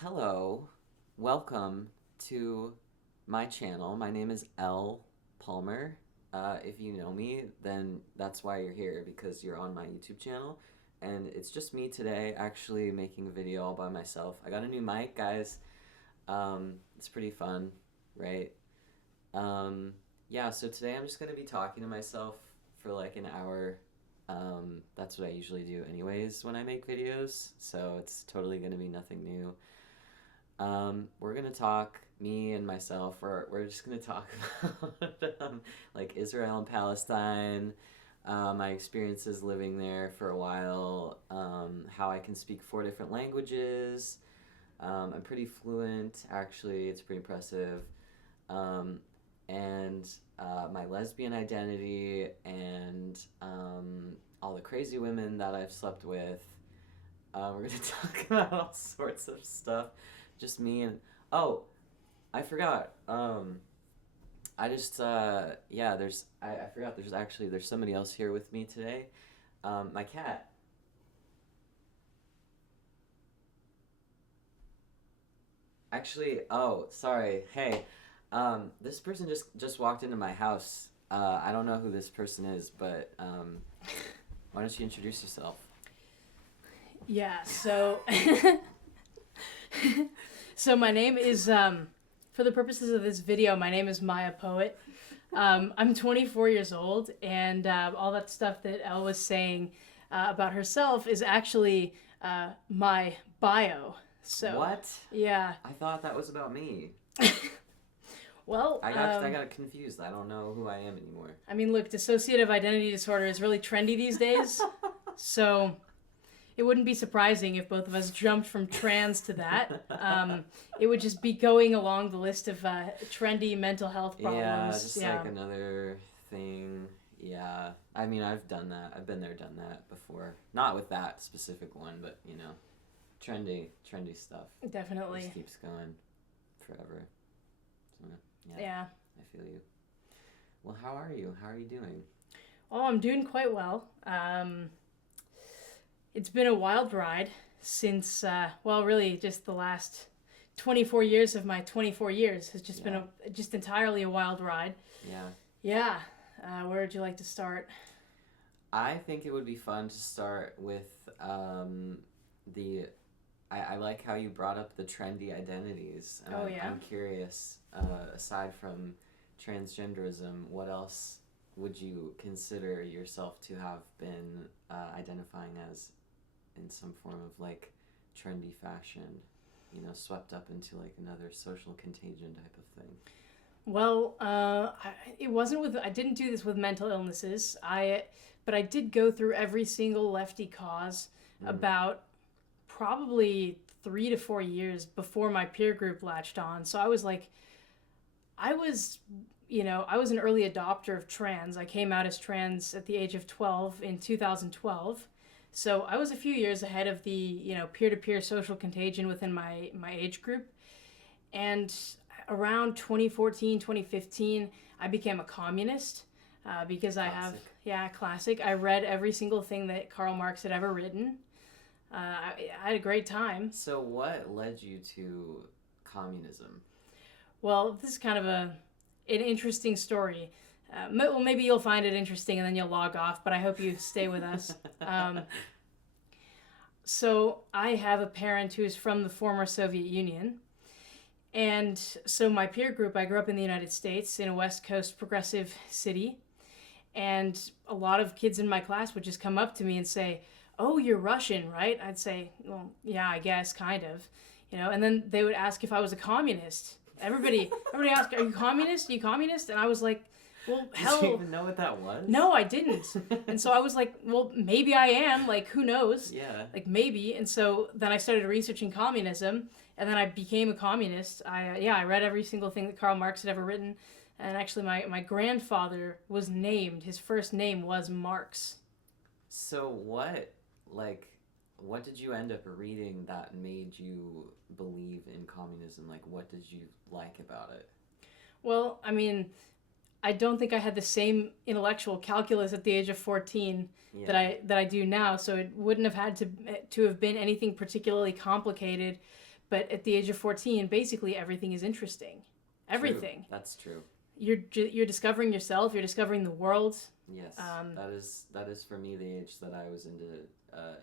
Hello, welcome to my channel. My name is Elle Palmer. If you know me, then that's why you're here, because you're on my YouTube channel. And it's just me today, actually making a video all by myself. I got a new mic, guys. It's pretty fun, right? Yeah, so today I'm just going to be talking to myself for like an hour. That's what I usually do anyways when I make videos, so it's totally going to be nothing new. We're gonna talk, me and myself, we're just gonna talk about like Israel and Palestine, my experiences living there for a while, how I can speak 4 different languages. I'm pretty fluent, actually, it's pretty impressive. Um, and my lesbian identity and all the crazy women that I've slept with. We're gonna talk about all sorts of stuff. Just me and oh, I forgot. I just yeah. I forgot. There's somebody else here with me today. My cat. Actually, oh, sorry. Hey, this person just walked into my house. I don't know who this person is, but why don't you introduce yourself? Yeah, so so my name is for the purposes of this video, my name is Maia Poet. I'm 24 years old, and all that stuff that Elle was saying about herself is actually my bio. So What? yeah. I thought that was about me. Well, I got confused. I don't know who I am anymore. I mean, look, dissociative identity disorder is really trendy these days, so it wouldn't be surprising if both of us jumped from trans to that. It would just be going along the list of trendy mental health problems. Yeah, just like another thing. Yeah, I mean, I've done that. I've been there, done that before. Not with that specific one, but you know, trendy stuff. Definitely. Just keeps going forever. So, Yeah. I feel you. Well, how are you? How are you doing? Oh, I'm doing quite well. It's been a wild ride since, well, really just the last 24 years of my 24 years has just been just entirely a wild ride. Yeah. Yeah. Where would you like to start? I think it would be fun to start with the. I like how you brought up the trendy identities. And I'm curious, aside from transgenderism, what else would you consider yourself to have been identifying as in some form of like trendy fashion, you know, swept up into like another social contagion type of thing? Well, it wasn't with. I didn't do this with mental illnesses. But I did go through every single lefty cause about probably 3 to 4 years before my peer group latched on. So I was like, I was an early adopter of trans. I came out as trans at the age of 12 in 2012. So I was a few years ahead of the, peer-to-peer social contagion within my age group. And around 2014, 2015, I became a communist because Classic. Classic. I read every single thing that Karl Marx had ever written. I had a great time. So what led you to communism? Well, this is kind of an interesting story. Well, maybe you'll find it interesting and then you'll log off, but I hope you stay with us. So I have a parent who is from the former Soviet Union. And so my peer group, I grew up in the United States in a West Coast progressive city. And a lot of kids in my class would just come up to me and say, "Oh, you're Russian, right?" I'd say, "Well, yeah, I guess, kind of." And then they would ask if I was a communist. Everybody asked, "Are you communist? Are you communist?" And I was like, well, hell. Did you even know what that was? No, I didn't. And so I was like, well, maybe I am. Like, who knows? Yeah. Like, maybe. And so then I started researching communism, and then I became a communist. I read every single thing that Karl Marx had ever written. And actually, my grandfather was named, his first name was Marx. So what did you end up reading that made you believe in communism? Like, what did you like about it? Well, I mean, I don't think I had the same intellectual calculus at the age of 14 that I do now, so it wouldn't have had to have been anything particularly complicated. But at the age of 14, basically everything is interesting. Everything. True. That's true. You're discovering yourself. You're discovering the world. Yes, that is for me the age that I was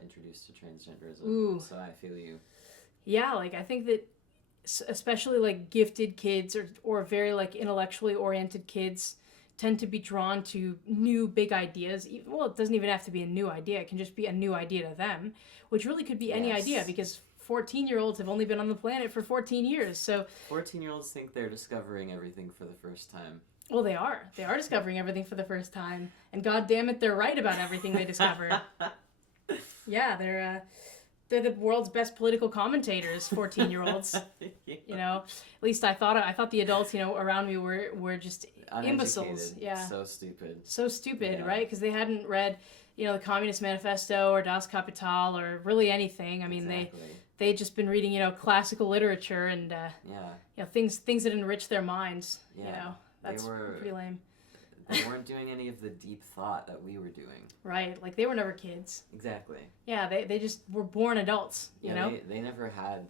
introduced to transgenderism. Ooh. So I feel you. Yeah, like I think that especially like gifted kids or very like intellectually oriented kids tend to be drawn to new big ideas. Well, it doesn't even have to be a new idea. It can just be a new idea to them, which really could be any idea because 14-year-olds have only been on the planet for 14 years. So 14-year-olds think they're discovering everything for the first time. Well, they are. They are discovering everything for the first time. And god damn it, they're right about everything they discover. Yeah, they're the world's best political commentators, 14-year-olds. Yeah. You know, at least I thought the adults, you know, around me were just imbeciles. Yeah. So stupid. So stupid, Yeah. right? Because they hadn't read, you know, the Communist Manifesto or Das Kapital or really anything. I mean, Exactly. they'd just been reading, you know, classical literature and you know, things that enrich their minds. Yeah. You know, that's pretty lame. They weren't doing any of the deep thought that we were doing. Right, like they were never kids. Exactly. Yeah, they just were born adults, you know? They never had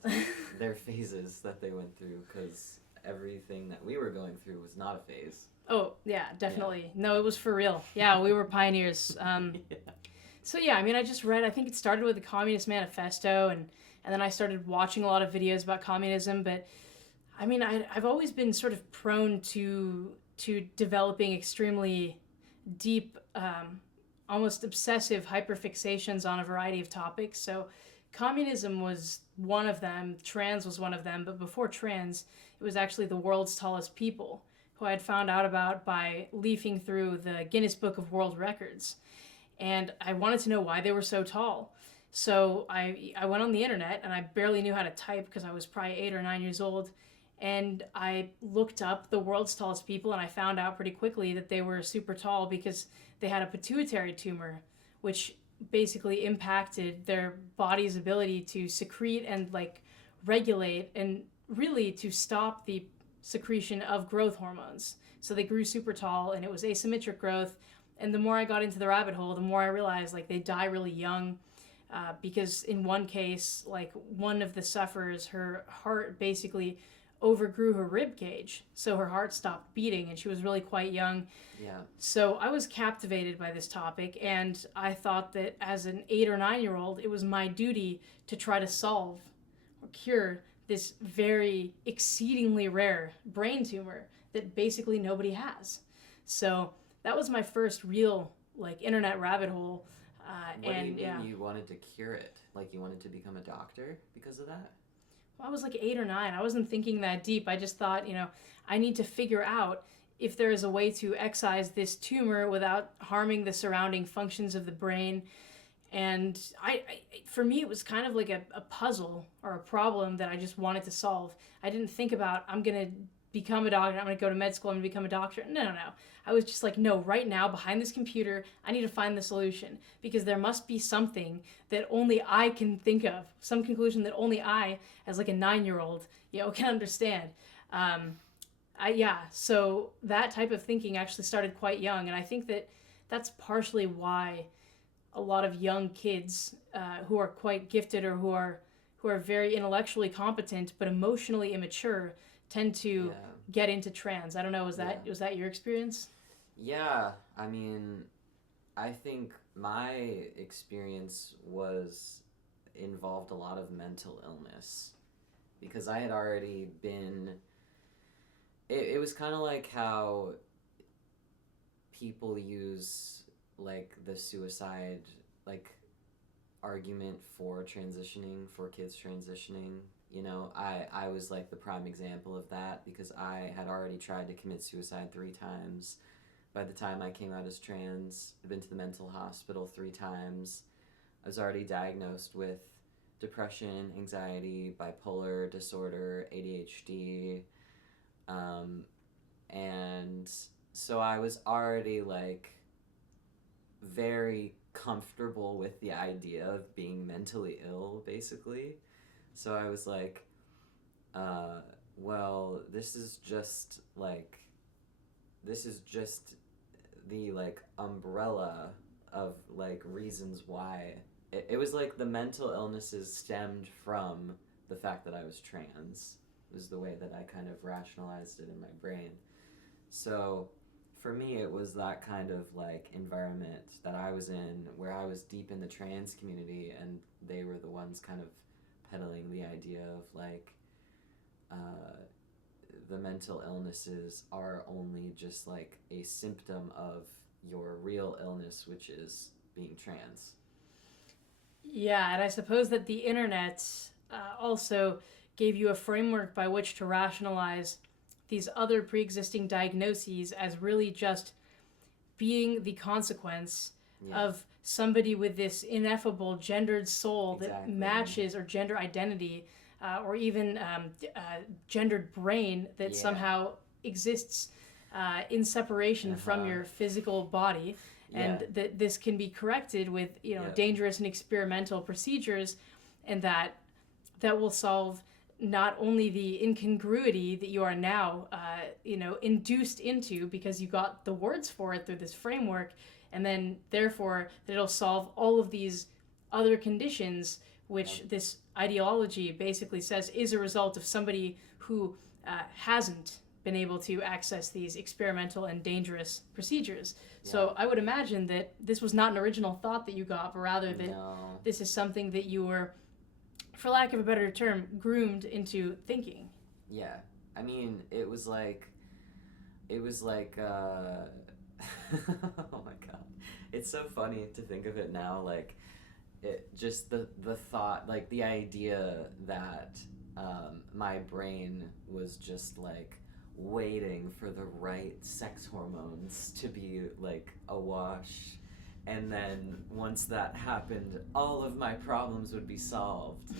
their phases that they went through because everything that we were going through was not a phase. Oh, yeah, definitely. Yeah. No, it was for real. Yeah, we were pioneers. Yeah. So yeah, I mean, I think it started with the Communist Manifesto and then I started watching a lot of videos about communism, but I mean, I've always been sort of prone to developing extremely deep, almost obsessive hyper-fixations on a variety of topics. So communism was one of them, trans was one of them, but before trans, it was actually the world's tallest people, who I had found out about by leafing through the Guinness Book of World Records. And I wanted to know why they were so tall. So I went on the internet, and I barely knew how to type because I was probably 8 or 9 years old. And I looked up the world's tallest people, and I found out pretty quickly that they were super tall because they had a pituitary tumor, which basically impacted their body's ability to secrete and like regulate and really to stop the secretion of growth hormones. So they grew super tall, and it was asymmetric growth. And the more I got into the rabbit hole, the more I realized like they die really young. Because in one case, like one of the sufferers, her heart basically overgrew her rib cage, so her heart stopped beating, and she was really quite young. Yeah. So I was captivated by this topic, and I thought that as an 8 or 9-year-old, it was my duty to try to solve or cure this very exceedingly rare brain tumor that basically nobody has. So that was my first real like internet rabbit hole. What do you mean you wanted to cure it? Like you wanted to become a doctor because of that? Well, I was like 8 or 9. I wasn't thinking that deep. I just thought, you know, I need to figure out if there is a way to excise this tumor without harming the surrounding functions of the brain. And for me, it was kind of like a puzzle or a problem that I just wanted to solve. I didn't think about, I'm going to become a doctor, I'm going to go to med school, I'm going to become a doctor. No. I was just like, no, right now, behind this computer, I need to find the solution because there must be something that only I can think of, some conclusion that only I, as like a 9-year-old, you know, can understand. So that type of thinking actually started quite young, and I think that that's partially why a lot of young kids who are quite gifted or who are very intellectually competent but emotionally immature tend to get into trans. I don't know, was that your experience? Yeah, I mean, I think my experience involved a lot of mental illness because I had already been, it was kind of like how people use like the suicide like argument for transitioning, for kids transitioning. You know, I was like the prime example of that because I had already tried to commit suicide 3 times. By the time I came out as trans, I'd been to the mental hospital 3 times. I was already diagnosed with depression, anxiety, bipolar disorder, ADHD. And so I was already like very comfortable with the idea of being mentally ill, basically. So I was like, well, this is just the like umbrella of like reasons why. It was like the mental illnesses stemmed from the fact that I was trans. Was the way that I kind of rationalized it in my brain. So for me, it was that kind of like environment that I was in where I was deep in the trans community, and they were the ones kind of peddling the idea of like the mental illnesses are only just like a symptom of your real illness, which is being trans. Yeah, and I suppose that the internet also gave you a framework by which to rationalize these other pre existing diagnoses as really just being the consequence of somebody with this ineffable gendered soul that matches, or gender identity, or even gendered brain that somehow exists in separation from your physical body, and that this can be corrected with dangerous and experimental procedures, and that will solve not only the incongruity that you are now induced into because you got the words for it through this framework, and then therefore that it'll solve all of these other conditions which this ideology basically says is a result of somebody who hasn't been able to access these experimental and dangerous procedures. So I would imagine that this was not an original thought that you got, but rather that this is something that you were, for lack of a better term, groomed into thinking. Yeah. I mean, it was like oh my god. It's so funny to think of it now, like it just the thought, like the idea that my brain was just like waiting for the right sex hormones to be like awash, and then once that happened, all of my problems would be solved,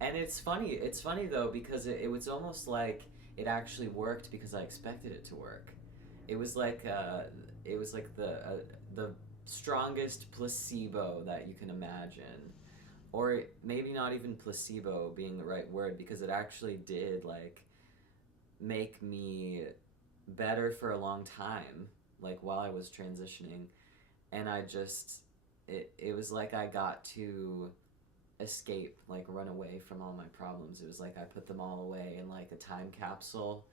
And it's funny though, because it was almost like it actually worked because I expected it to work. It was like the strongest placebo that you can imagine, or maybe not even placebo being the right word, because it actually did like make me better for a long time, like while I was transitioning. And I just, it was like I got to escape, like run away from all my problems. It was like I put them all away in like a time capsule,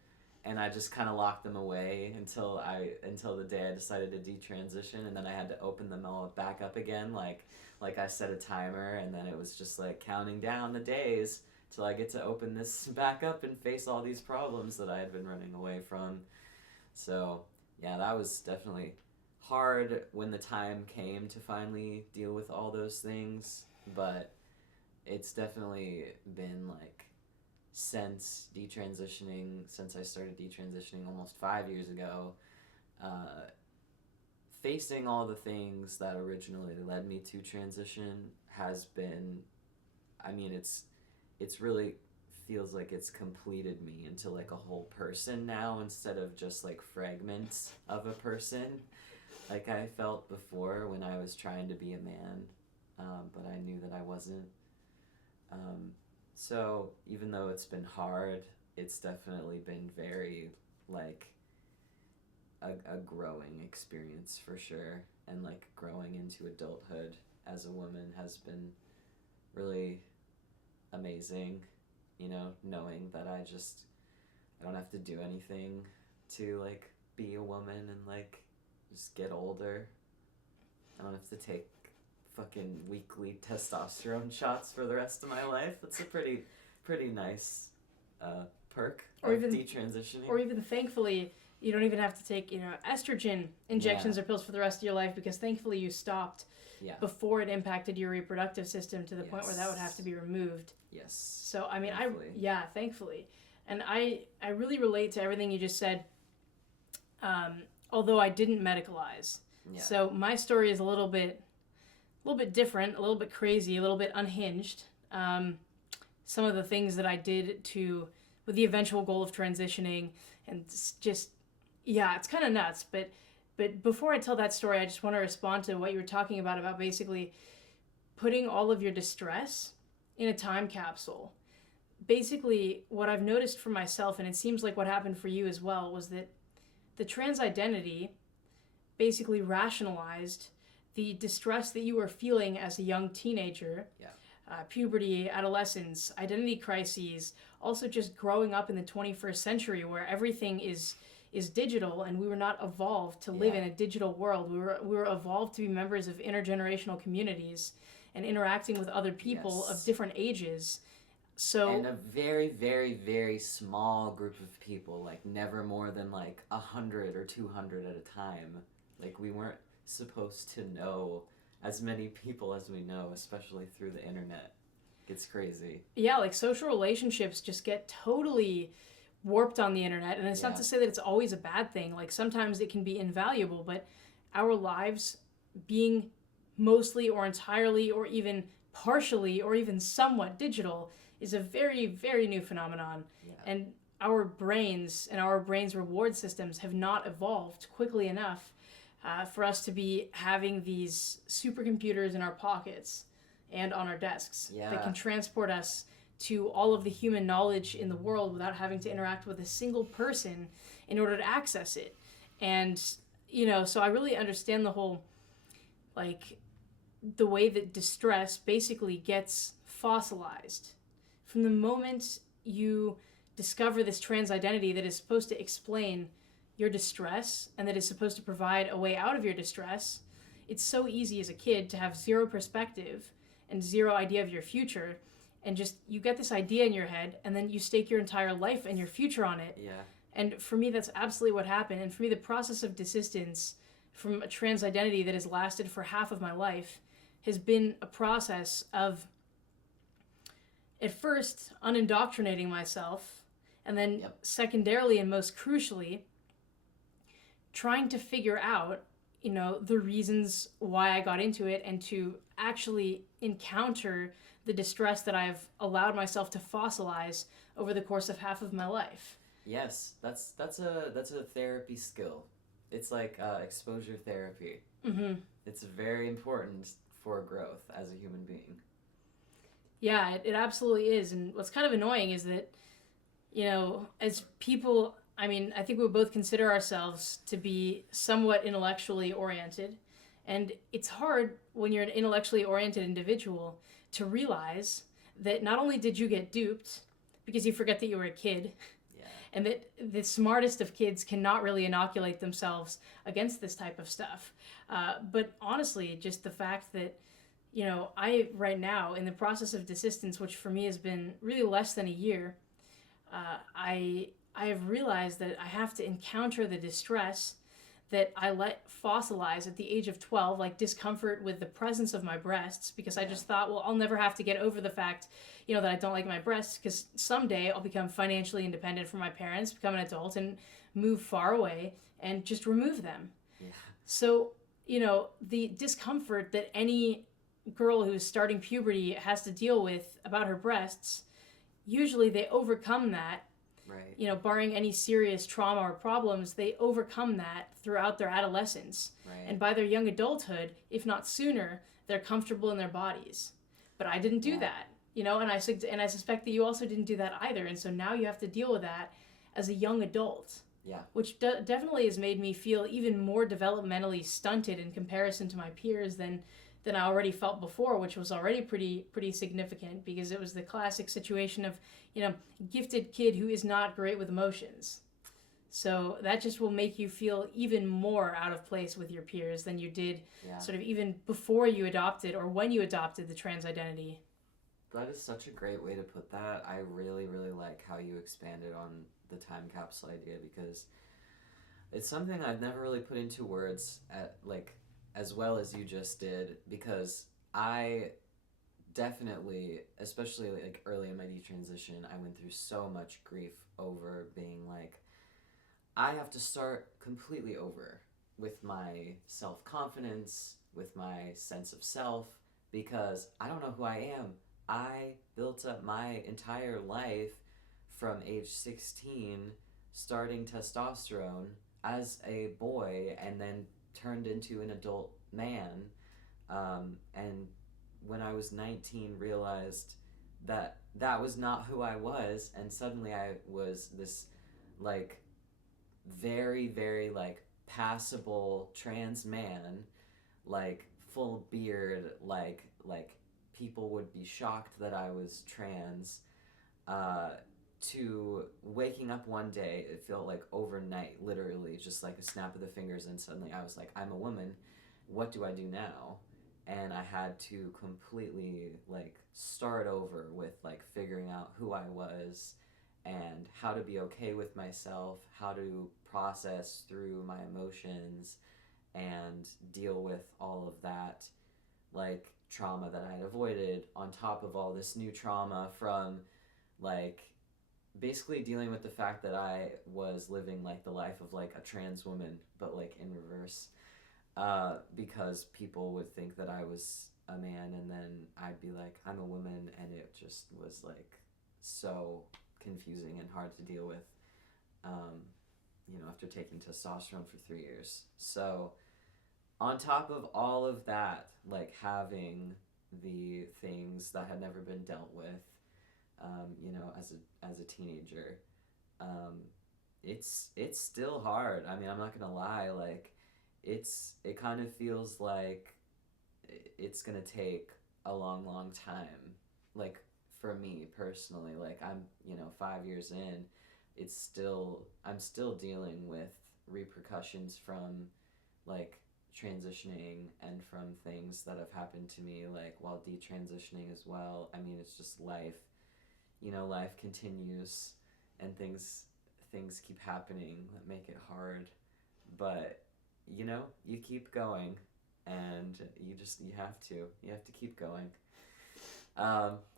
and I just kind of locked them away until the day I decided to detransition, and then I had to open them all back up again, like I set a timer, and then it was just like counting down the days till I get to open this back up and face all these problems that I had been running away from. So yeah, that was definitely hard when the time came to finally deal with all those things, but it's definitely been like since I started detransitioning almost 5 years ago, facing all the things that originally led me to transition has been, I mean, it's really feels like it's completed me into like a whole person now, instead of just like fragments of a person like I felt before when I was trying to be a man, but I knew that I wasn't. So even though it's been hard, it's definitely been very like a growing experience for sure, and like growing into adulthood as a woman has been really amazing, knowing that I don't have to do anything to like be a woman and like just get older. I don't have to take fucking weekly testosterone shots for the rest of my life. That's a pretty nice perk of detransitioning. Or even thankfully, you don't even have to take estrogen injections or pills for the rest of your life, because thankfully you stopped before it impacted your reproductive system to the point where that would have to be removed. Yes. So I mean, thankfully, and I really relate to everything you just said. Although I didn't medicalize, so my story is a little bit different, a little bit crazy, a little bit unhinged. Some of the things that I did with the eventual goal of transitioning, and just, it's kind of nuts. But before I tell that story, I just want to respond to what you were talking about basically putting all of your distress in a time capsule. Basically, what I've noticed for myself, and it seems like what happened for you as well, was that the trans identity basically rationalized the distress that you were feeling as a young teenager puberty, adolescence, identity crises, also just growing up in the 21st century where everything is digital, and we were not evolved to live in a digital world. We were evolved to be members of intergenerational communities and interacting with other people of different ages. So, and a very, very, very small group of people, like never more than like 100 or 200 at a time. Like we weren't supposed to know as many people as we know, especially through the internet. It's crazy. yeah, like social relationships just get totally warped on the internet. And it's not to say that it's always a bad thing. Like sometimes it can be invaluable, but our lives being mostly or entirely or even partially or even somewhat digital is a very, very new phenomenon. Yeah. And our brains and our brains' reward systems have not evolved quickly enough for us to be having these supercomputers in our pockets and on our desks that can transport us to all of the human knowledge in the world without having to interact with a single person in order to access it. And, so I really understand the whole, like, the way that distress basically gets fossilized. From the moment you discover this trans identity that is supposed to explain your distress and that is supposed to provide a way out of your distress, it's so easy as a kid to have zero perspective and zero idea of your future, and just you get this idea in your head and then you stake your entire life and your future on it. Yeah. And for me, that's absolutely what happened. And for me, the process of desistance from a trans identity that has lasted for half of my life has been a process of, at first, unindoctrinating myself, and then secondarily and most crucially, trying to figure out, the reasons why I got into it and to actually encounter the distress that I've allowed myself to fossilize over the course of half of my life. Yes, that's a therapy skill. It's like exposure therapy. Mm-hmm. It's very important for growth as a human being. Yeah, it absolutely is. And what's kind of annoying is that, as people, I think we both consider ourselves to be somewhat intellectually oriented. And it's hard when you're an intellectually oriented individual to realize that not only did you get duped because you forget that you were a kid, and that the smartest of kids cannot really inoculate themselves against this type of stuff. But honestly, just the fact that, I right now, in the process of desistance, which for me has been really less than a year, I have realized that I have to encounter the distress that I let fossilize at the age of 12, like discomfort with the presence of my breasts, because I just thought, well, I'll never have to get over the fact, that I don't like my breasts, because someday I'll become financially independent from my parents, become an adult, and move far away and just remove them. Yeah. So, the discomfort that any girl who's starting puberty has to deal with about her breasts, usually they overcome that. Right. Barring any serious trauma or problems, they overcome that throughout their adolescence. Right. And by their young adulthood, if not sooner, they're comfortable in their bodies. But I didn't do that, and I suspect that you also didn't do that either. And so now you have to deal with that as a young adult. Yeah. Which definitely has made me feel even more developmentally stunted in comparison to my peers than I already felt before, which was already pretty significant, because it was the classic situation of, gifted kid who is not great with emotions. So that just will make you feel even more out of place with your peers than you did sort of even before you adopted or when you adopted the trans identity. That is such a great way to put that. I really, really like how you expanded on the time capsule idea, because it's something I've never really put into words as well as you just did, because I definitely, especially like early in my detransition, I went through so much grief over being like, I have to start completely over with my self-confidence, with my sense of self, because I don't know who I am. I built up my entire life from age 16 starting testosterone as a boy, and then turned into an adult man, and when I was 19 realized that that was not who I was, and suddenly I was this like very, very like passable trans man, like full beard, like people would be shocked that I was trans, uh, to waking up one day, it felt like overnight, literally, just like a snap of the fingers, and suddenly I was like, I'm a woman. What do I do now? And I had to completely like start over with like figuring out who I was and how to be okay with myself, how to process through my emotions and deal with all of that like trauma that I had avoided on top of all this new trauma from like basically dealing with the fact that I was living like the life of like a trans woman, but like in reverse, because people would think that I was a man, and then I'd be like, I'm a woman, and it just was like so confusing and hard to deal with. Um, after taking testosterone for 3 years, so on top of all of that, like having the things that had never been dealt with, as a teenager, um, it's still hard. I mean, I'm not gonna lie. Like, it kind of feels like it's gonna take a long, long time. Like for me personally, like I'm 5 years in, I'm still dealing with repercussions from like transitioning and from things that have happened to me like while detransitioning as well. I mean, it's just life. Life continues and things keep happening that make it hard, but you keep going, and you have to keep going.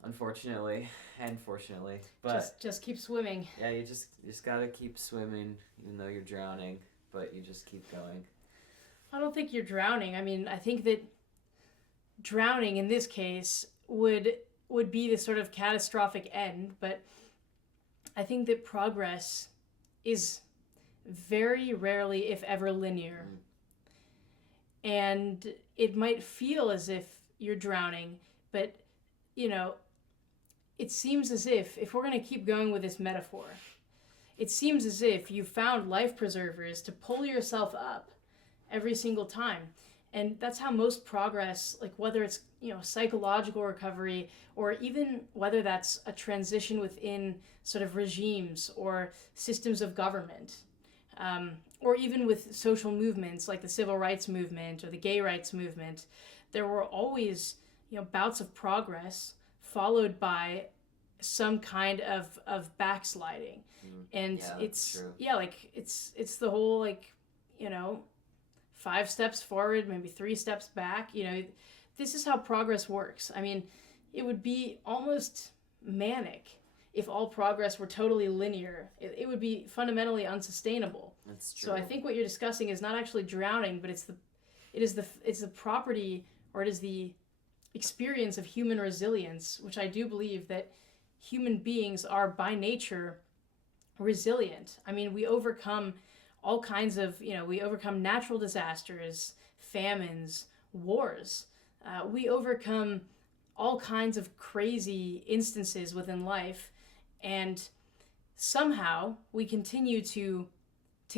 Unfortunately and fortunately, but Just keep swimming. yeah, you just gotta keep swimming even though you're drowning, but you just keep going. I don't think you're drowning. I mean, I think that drowning in this case would be the sort of catastrophic end, but I think that progress is very rarely, if ever, linear. And it might feel as if you're drowning, but you know, it seems as if we're going to keep going with this metaphor, it seems as if you found life preservers to pull yourself up every single time. And that's how most progress, like whether it's psychological recovery, or even whether that's a transition within sort of regimes or systems of government, or even with social movements like the civil rights movement or the gay rights movement, there were always bouts of progress followed by some kind of backsliding. And Yeah, it's true. like it's the whole like 5 steps forward, maybe 3 steps back. This is how progress works. I mean, it would be almost manic if all progress were totally linear. It would be fundamentally unsustainable. That's true. So I think what you're discussing is not actually drowning, but it's the property, or it is the experience of human resilience, which I do believe that human beings are by nature resilient. I mean, we overcome all kinds of, we overcome natural disasters, famines, wars. We overcome all kinds of crazy instances within life, and somehow we continue to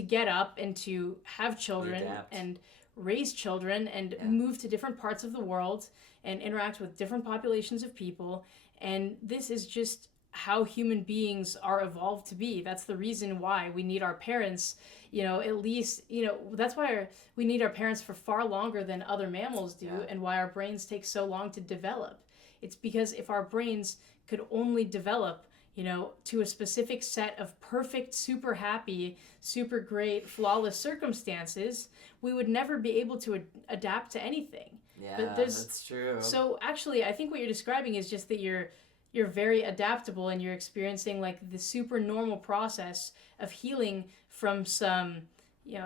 get up and to have children and raise children and move to different parts of the world and interact with different populations of people. And this is just how human beings are evolved to be. That's the reason why we need our parents, at least, that's why we need our parents for far longer than other mammals do, and why our brains take so long to develop. It's because if our brains could only develop, to a specific set of perfect, super happy, super great, flawless circumstances, we would never be able to adapt to anything. Yeah, that's true. So actually, I think what you're describing is just that you're very adaptable, and you're experiencing like the super normal process of healing from some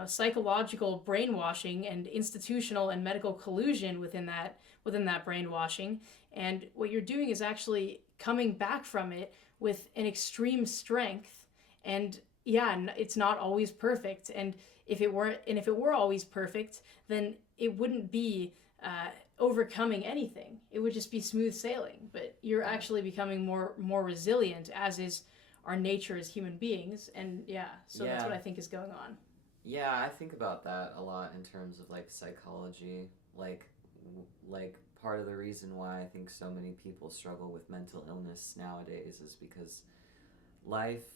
psychological brainwashing and institutional and medical collusion within that brainwashing. And what you're doing is actually coming back from it with an extreme strength. And it's not always perfect, and if it were always perfect, then it wouldn't be overcoming anything. It would just be smooth sailing. But you're actually becoming more resilient, as is our nature as human beings. And that's what I think is going on. Yeah, I think about that a lot in terms of like psychology, like part of the reason why I think so many people struggle with mental illness nowadays is because life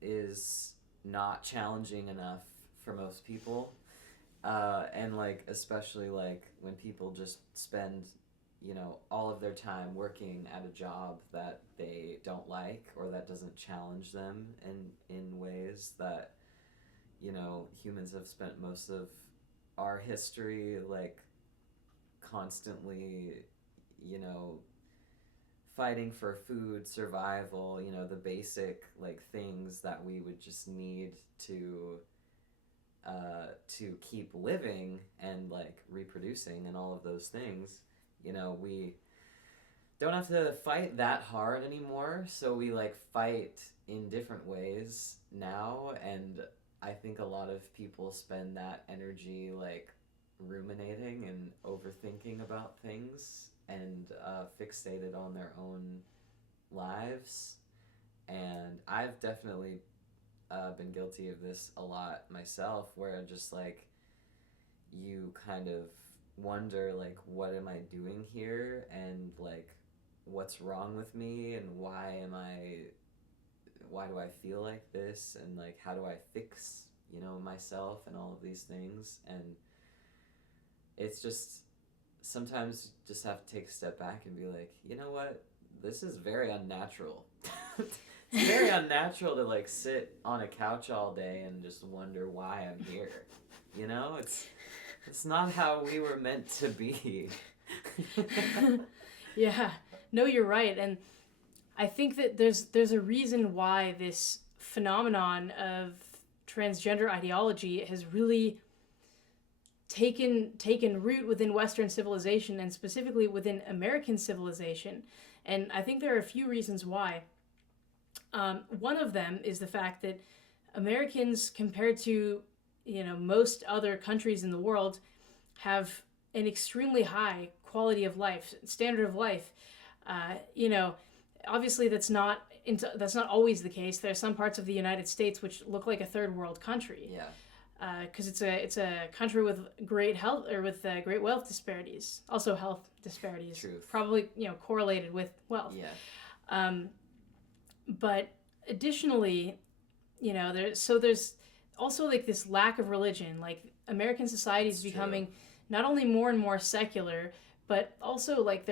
is not challenging enough for most people. And like, especially like when people just spend, you know, all of their time working at a job that they don't like or that doesn't challenge them in ways that, you know, humans have spent most of our history like constantly, you know, fighting for food, survival, you know, the basic like things that we would just need to keep living and like reproducing and all of those things. You know, we don't have to fight that hard anymore, so we like fight in different ways now, and I think a lot of people spend that energy like ruminating and overthinking about things and fixated on their own lives. And I've definitely been guilty of this a lot myself, where just like you kind of wonder like, what am I doing here, and like what's wrong with me, and why do I feel like this, and like how do I fix, you know, myself and all of these things. And it's just sometimes you just have to take a step back and be like, you know what, this is very unnatural. It's very unnatural to like sit on a couch all day and just wonder why I'm here. You know, it's not how we were meant to be. Yeah, no, you're right, and I think that there's a reason why this phenomenon of transgender ideology has really taken root within Western civilization, and specifically within American civilization. And I think there are a few reasons why. One of them is the fact that Americans, compared to, you know, most other countries in the world, have an extremely high quality of life, standard of life. You know, obviously that's not always the case. There are some parts of the United States which look like a third world country. Yeah. Because it's a country with great health, or with great wealth disparities, also health disparities. Truth. Probably, you know, correlated with wealth. Yeah. But additionally, you know, there's also like this lack of religion. Like American society is becoming not only more and more secular, but also like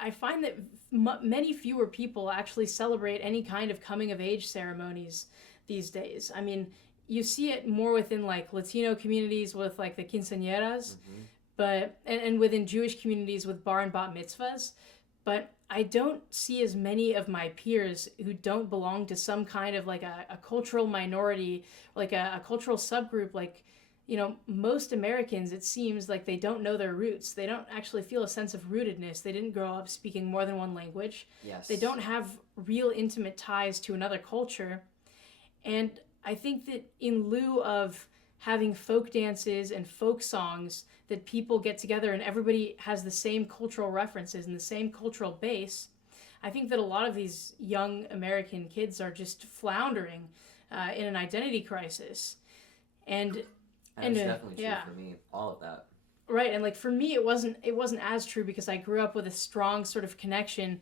I find that many fewer people actually celebrate any kind of coming of age ceremonies these days. I mean, you see it more within like Latino communities with like the quinceañeras, Mm-hmm. but and within Jewish communities with bar and bat mitzvahs. But I don't see as many of my peers who don't belong to some kind of like a cultural minority, like a cultural subgroup. Like, you know, most Americans, it seems like they don't know their roots. They don't actually feel a sense of rootedness. They didn't grow up speaking more than one language. Yes. They don't have real intimate ties to another culture. And I think that in lieu of having folk dances and folk songs that people get together and everybody has the same cultural references and the same cultural base, I think that a lot of these young American kids are just floundering in an identity crisis. And it's definitely true for me, all of that. Right, and like for me, it wasn't as true because I grew up with a strong sort of connection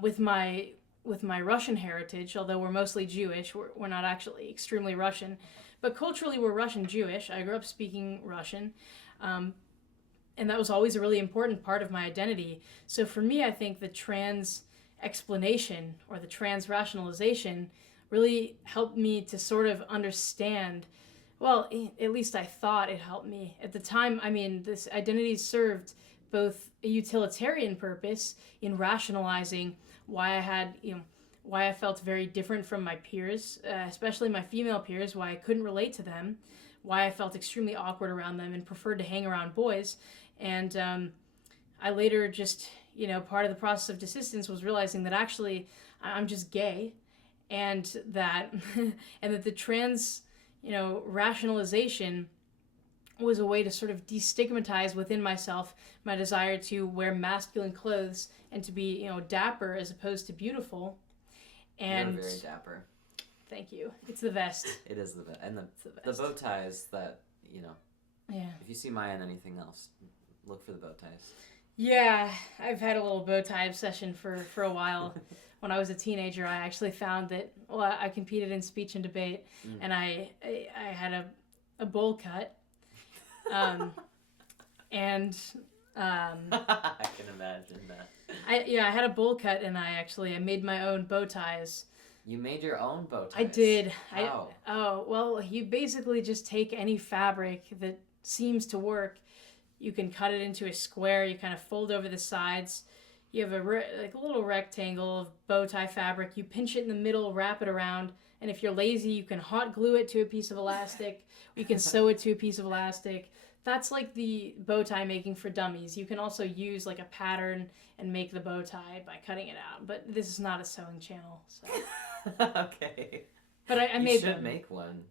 with my Russian heritage. Although we're mostly Jewish, we're not actually extremely Russian, but culturally we're Russian Jewish. I grew up speaking Russian, and that was always a really important part of my identity. So for me, I think the trans explanation or the trans rationalization really helped me to sort of understand. Well, at least I thought it helped me. At the time, I mean, this identity served both a utilitarian purpose in rationalizing why I felt very different from my peers, especially my female peers, why I couldn't relate to them, why I felt extremely awkward around them and preferred to hang around boys. And I later just, you know, part of the process of desistance was realizing that actually I'm just gay, and that and that the trans, you know, rationalization was a way to sort of destigmatize within myself my desire to wear masculine clothes and to be, you know, dapper as opposed to beautiful. And you're very dapper. Thank you. It's the vest. It is the best. And the bow ties that, you know. Yeah. If you see Maia in anything else, look for the bow ties. Yeah, I've had a little bow tie obsession for a while. When I was a teenager, I actually found that, well, I competed in speech and debate, Mm. and I had a bowl cut, um, and I can imagine that. I had a bowl cut, and I made my own bow ties. You made your own bow ties. I did. How? Oh well, you basically just take any fabric that seems to work. You can cut it into a square. You kind of fold over the sides. You have like a little rectangle of bow tie fabric. You pinch it in the middle, wrap it around, and if you're lazy, you can hot glue it to a piece of elastic. You can sew it to a piece of elastic. That's like the bow tie making for dummies. You can also use like a pattern and make the bow tie by cutting it out. But this is not a sewing channel, so. Okay. But I You made should them. make one.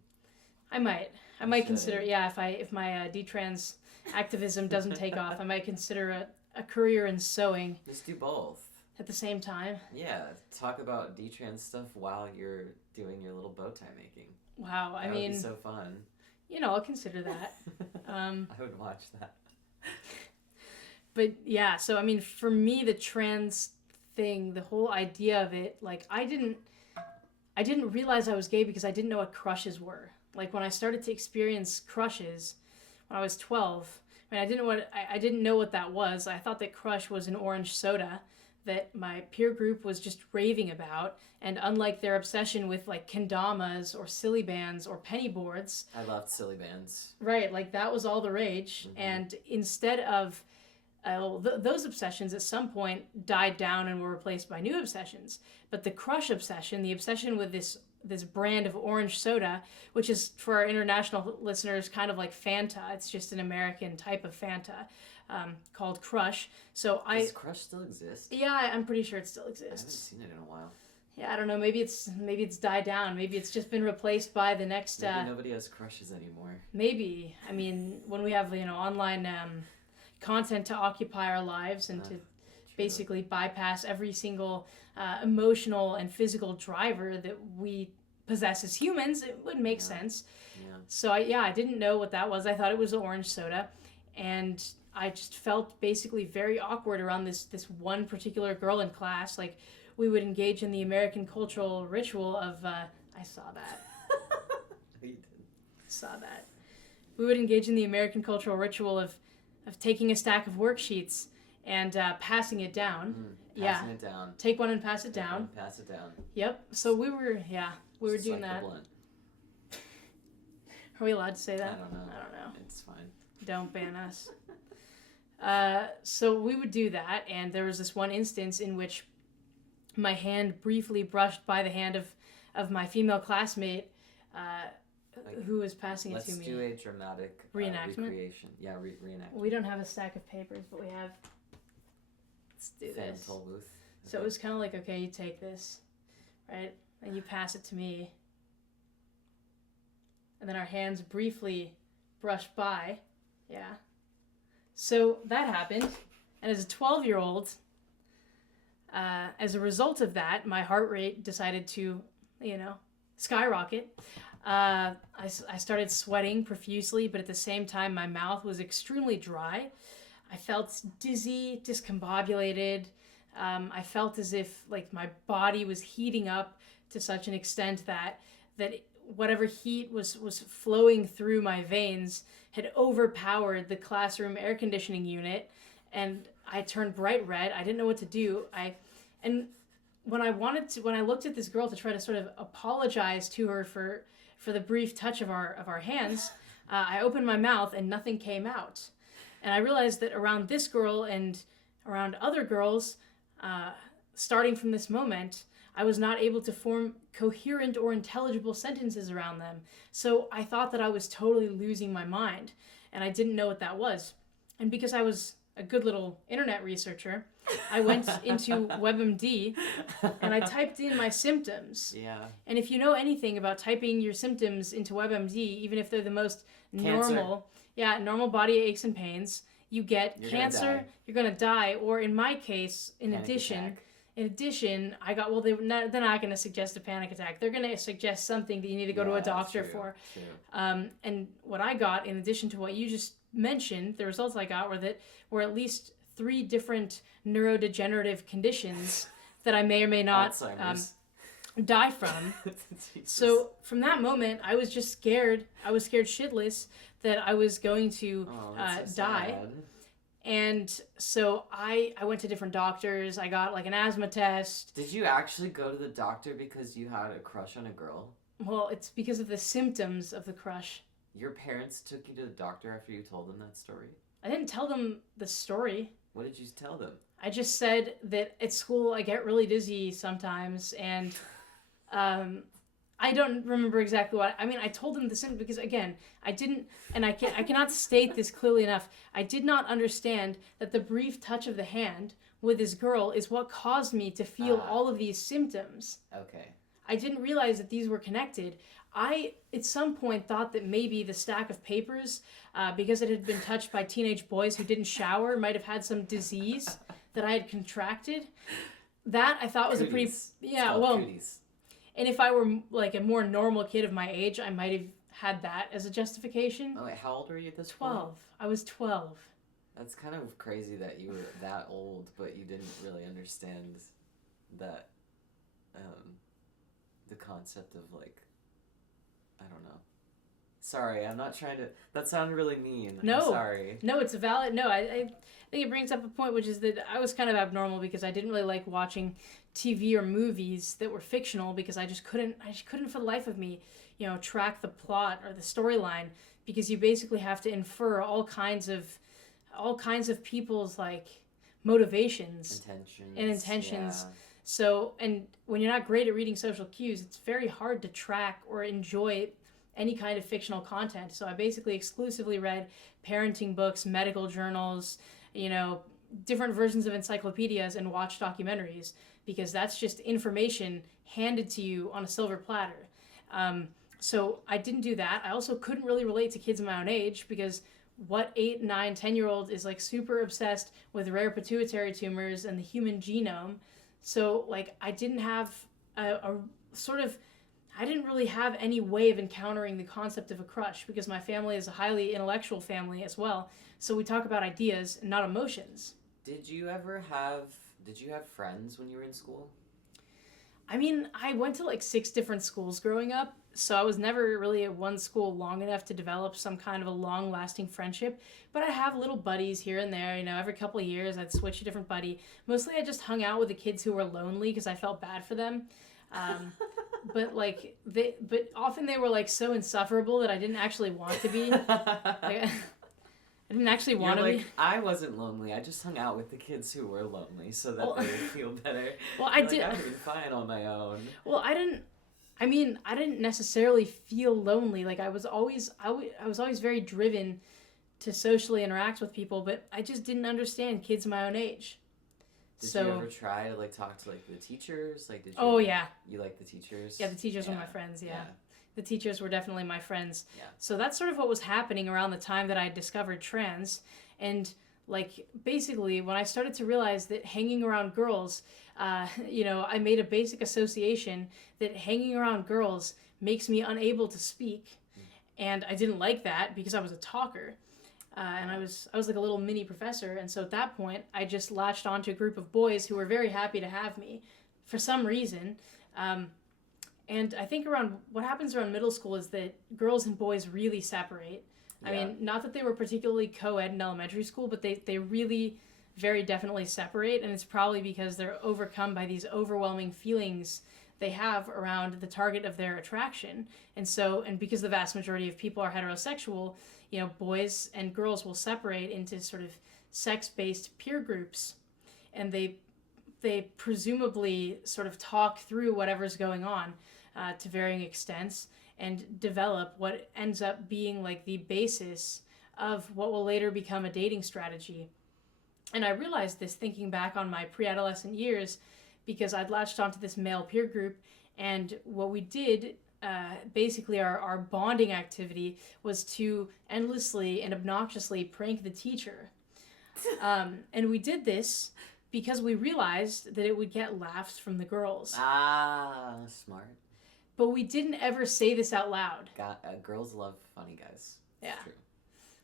I might. I You might should. consider. Yeah, if my detrans activism doesn't take off, I might consider a career in sewing Just do both. at the same time. Yeah, talk about detrans stuff while you're doing your little bow tie making. Wow. That would be so fun. I'll consider that. I would watch that. But yeah, so I mean, for me, the trans thing, the whole idea of it, like I didn't realize I was gay because I didn't know what crushes were. Like when I started to experience crushes when I was 12, I mean, I didn't know what that was. I thought that crush was an orange soda that my peer group was just raving about. And unlike their obsession with like kendamas or silly bands or penny boards, I loved silly bands. right, like that was all the rage. Mhm. And instead of those obsessions at some point died down and were replaced by new obsessions. But the crush obsession, the obsession with this brand of orange soda, which is for our international listeners kind of like Fanta. It's just an American type of Fanta called Crush. So Does Crush still exist? yeah, I'm pretty sure it still I haven't exists. seen it in a while. Yeah, I don't know. Maybe it's died down. Maybe it's just been replaced by the next. Maybe nobody has crushes anymore. Maybe. I mean, when we have online content to occupy our lives and to True. basically bypass every single emotional and physical driver that we possess as humans, it would make sense. Yeah. So I didn't know what that was. I thought it was orange soda, and I just felt basically very awkward around this one particular girl in class. Like we would engage in the American cultural ritual of I saw that. You did. Saw that. We would engage in the American cultural ritual of taking a stack of worksheets and passing it down. Passing it down. Take one and pass it Take down. one, pass it down. Yep. So we were Just doing like that. the blunt. Are we allowed to say that? I don't know. I don't know. It's fine. Don't ban us. So we would do that, and there was this one instance in which my hand briefly brushed by the hand of my female classmate who was passing it to me. Let's do a dramatic Reenactment? recreation. Yeah, reenactment. We don't have a stack of papers, but we have. Let's do Fan this. toll booth. So it was kind of like, okay, you take this, right, and you pass it to me, and then our hands briefly brushed by, yeah. So that happened, and as a 12-year-old, as a result of that, my heart rate decided to, skyrocket. I started sweating profusely, but at the same time, my mouth was extremely dry. I felt dizzy, discombobulated. I felt as if like my body was heating up to such an extent that whatever heat was flowing through my veins had overpowered the classroom air conditioning unit, and I turned bright red. I didn't know what to do. And when I looked at this girl to try to sort of apologize to her for the brief touch of our hands, I opened my mouth and nothing came out. And I realized that around this girl and around other girls, starting from this moment, I was not able to form coherent or intelligible sentences around them. So I thought that I was totally losing my mind, and I didn't know what that was. And because I was a good little internet researcher, I went into WebMD and I typed in my symptoms. Yeah. And if you know anything about typing your symptoms into WebMD, even if they're the most normal body aches and pains, you get cancer, you're going to die, or in my case, in addition, I got, they're not going to suggest a panic attack. They're going to suggest something that you need to go to a doctor for. And what I got, in addition to what you just mentioned, the results I got were at least 3 different neurodegenerative conditions that I may or may not die from. So from that moment, I was just scared. I was scared shitless that I was going to die. Sad. And so I went to different doctors. I got like an asthma test. Did you actually go to the doctor because you had a crush on a girl? Well, it's because of the symptoms of the crush. Your parents took you to the doctor after you told them that story? I didn't tell them the story. What did you tell them? I just said that at school I get really dizzy sometimes, and I don't remember exactly what. I mean, I told them the symptoms because, again, I didn't, and I cannot state this clearly enough. I did not understand that the brief touch of the hand with this girl is what caused me to feel all of these symptoms. Okay. I didn't realize that these were connected. I, at some point, thought that maybe the stack of papers, because it had been touched by teenage boys who didn't shower, might have had some disease that I had contracted. That I thought was Cooties. a pretty... Yeah, well... Cooties. And if I were like a more normal kid of my age, I might have had that as a justification. Oh, wait, how old were you at this 12. point? I was 12. That's kind of crazy that you were that old, but you didn't really understand that, the concept of, like, I don't know. Sorry, I'm not trying to... That sounded really mean. No. I'm sorry. No, it's a valid... No, I think it brings up a point, which is that I was kind of abnormal because I didn't really like watching TV or movies that were fictional because I just couldn't for the life of me, track the plot or the storyline, because you basically have to infer all kinds of people's, like, motivations and intentions. Yeah. So, and when you're not great at reading social cues, it's very hard to track or enjoy any kind of fictional content. So I basically exclusively read parenting books, medical journals, different versions of encyclopedias, and watched documentaries, because that's just information handed to you on a silver platter. So I didn't do that. I also couldn't really relate to kids my own age, because what 8, 9, 10-year-old is, like, super obsessed with rare pituitary tumors and the human genome. So, like, I didn't have I didn't really have any way of encountering the concept of a crush, because my family is a highly intellectual family as well. So we talk about ideas and not emotions. Did you have friends when you were in school? I mean, I went to like 6 different schools growing up, so I was never really at one school long enough to develop some kind of a long-lasting friendship. But I have little buddies here and there. Every couple of years I'd switch a different buddy. Mostly I just hung out with the kids who were lonely because I felt bad for them. But often they were, like, so insufferable that I didn't actually want to be. I didn't actually want to be. I wasn't lonely. I just hung out with the kids who were lonely so that they would feel better. Well, I did. I've been fine on my own. Well, I didn't necessarily feel lonely. Like, I was always very driven to socially interact with people, but I just didn't understand kids my own age. Did you ever try to, like, talk to, like, the teachers? Like, did you? Oh, yeah. You like the teachers? Yeah, the teachers were my friends. Yeah. The teachers were definitely my friends. Yeah. So that's sort of what was happening around the time that I discovered trans. And, like, basically, when I started to realize that hanging around girls, I made a basic association that hanging around girls makes me unable to speak. And I didn't like that because I was a talker. And I was like a little mini professor. And so at that point, I just latched onto a group of boys who were very happy to have me for some reason. And I think what happens around middle school is that girls and boys really separate. Yeah. I mean, not that they were particularly co-ed in elementary school, but they really very definitely separate. And it's probably because they're overcome by these overwhelming feelings they have around the target of their attraction. And because the vast majority of people are heterosexual, boys and girls will separate into sort of sex-based peer groups. And they presumably sort of talk through whatever's going on to varying extents and develop what ends up being like the basis of what will later become a dating strategy. And I realized this thinking back on my pre-adolescent years, because I'd latched onto this male peer group, and what we did, basically our bonding activity, was to endlessly and obnoxiously prank the teacher. And we did this because we realized that it would get laughs from the girls. Ah, smart. But we didn't ever say this out loud. Girls love funny guys. It's true.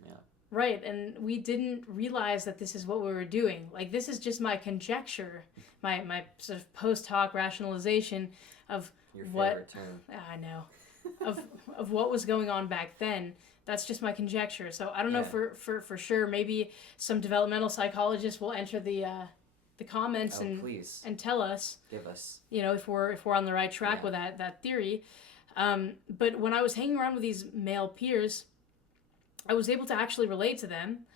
Yeah. Right, and we didn't realize that this is what we were doing. Like, this is just my conjecture, my sort of post-hoc rationalization of Your what favorite term. I know of of what was going on back then. That's just my conjecture. So I don't know Yeah. for sure. Maybe some developmental psychologist will enter the comments Oh, please and tell us, give us. if we're on the right track Yeah. with that theory. But when I was hanging around with these male peers, I was able to actually relate to them,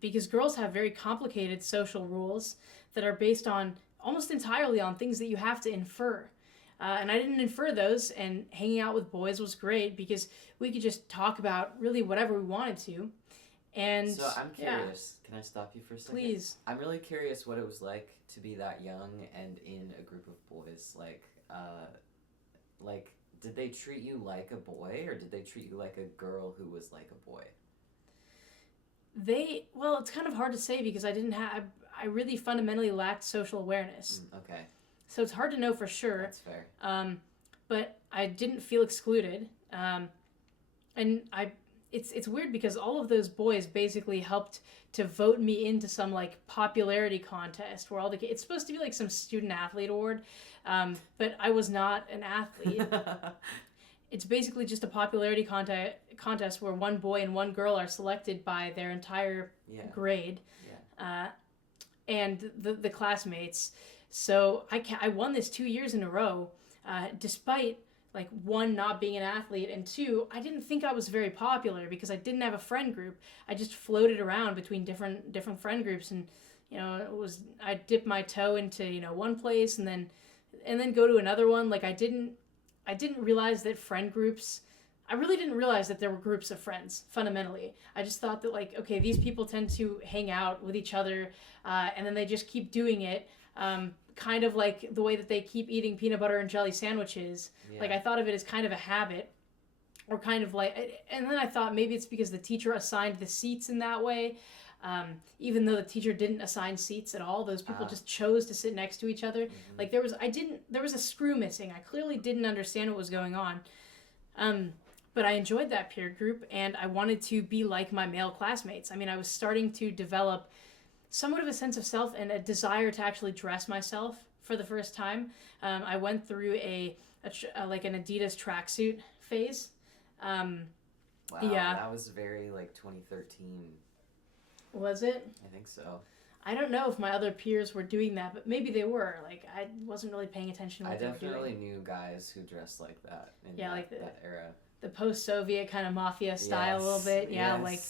because girls have very complicated social rules that are based on almost entirely on things that you have to infer. And I didn't infer those, and hanging out with boys was great because we could just talk about really whatever we wanted to. And So I'm yeah, curious. Can I stop you for a second? please. I'm really curious what it was like to be that young and in a group of boys. Like, did they treat you like a boy, or did they treat you like a girl who was like a boy? Well, it's kind of hard to say because I really fundamentally lacked social awareness. Okay, So it's hard to know for sure. that's fair. But I didn't feel excluded. And it's weird because all of those boys basically helped to vote me into some like popularity contest where it's supposed to be like some student athlete award, but I was not an athlete. It's basically just a popularity contest where one boy and one girl are selected by their entire grade, and the classmates. So I won this 2 years in a row, despite like one, not being an athlete, and two, I didn't think I was very popular because I didn't have a friend group. I just floated around between different friend groups, and I dipped my toe into one place and then go to another one. Like I didn't realize that friend groups. I really didn't realize that there were groups of friends, fundamentally. I just thought that, like, okay, these people tend to hang out with each other, and then they just keep doing it, kind of like the way that they keep eating peanut butter and jelly sandwiches. Yeah. Like, I thought of it as kind of a habit, or kind of like, and then I thought maybe it's because the teacher assigned the seats in that way. Even though the teacher didn't assign seats at all, those people just chose to sit next to each other. Mm-hmm. Like there was a screw missing. I clearly didn't understand what was going on. But I enjoyed that peer group, and I wanted to be like my male classmates. I mean, I was starting to develop somewhat of a sense of self and a desire to actually dress myself for the first time. I went through like an Adidas tracksuit phase. Wow, yeah. That was very like 2013. Was it? I think so. I don't know if my other peers were doing that, but maybe they were. Like, I wasn't really paying attention to what they were doing. I definitely knew guys who dressed like that in that era. The post-Soviet kind of mafia style, a little bit. Yeah, like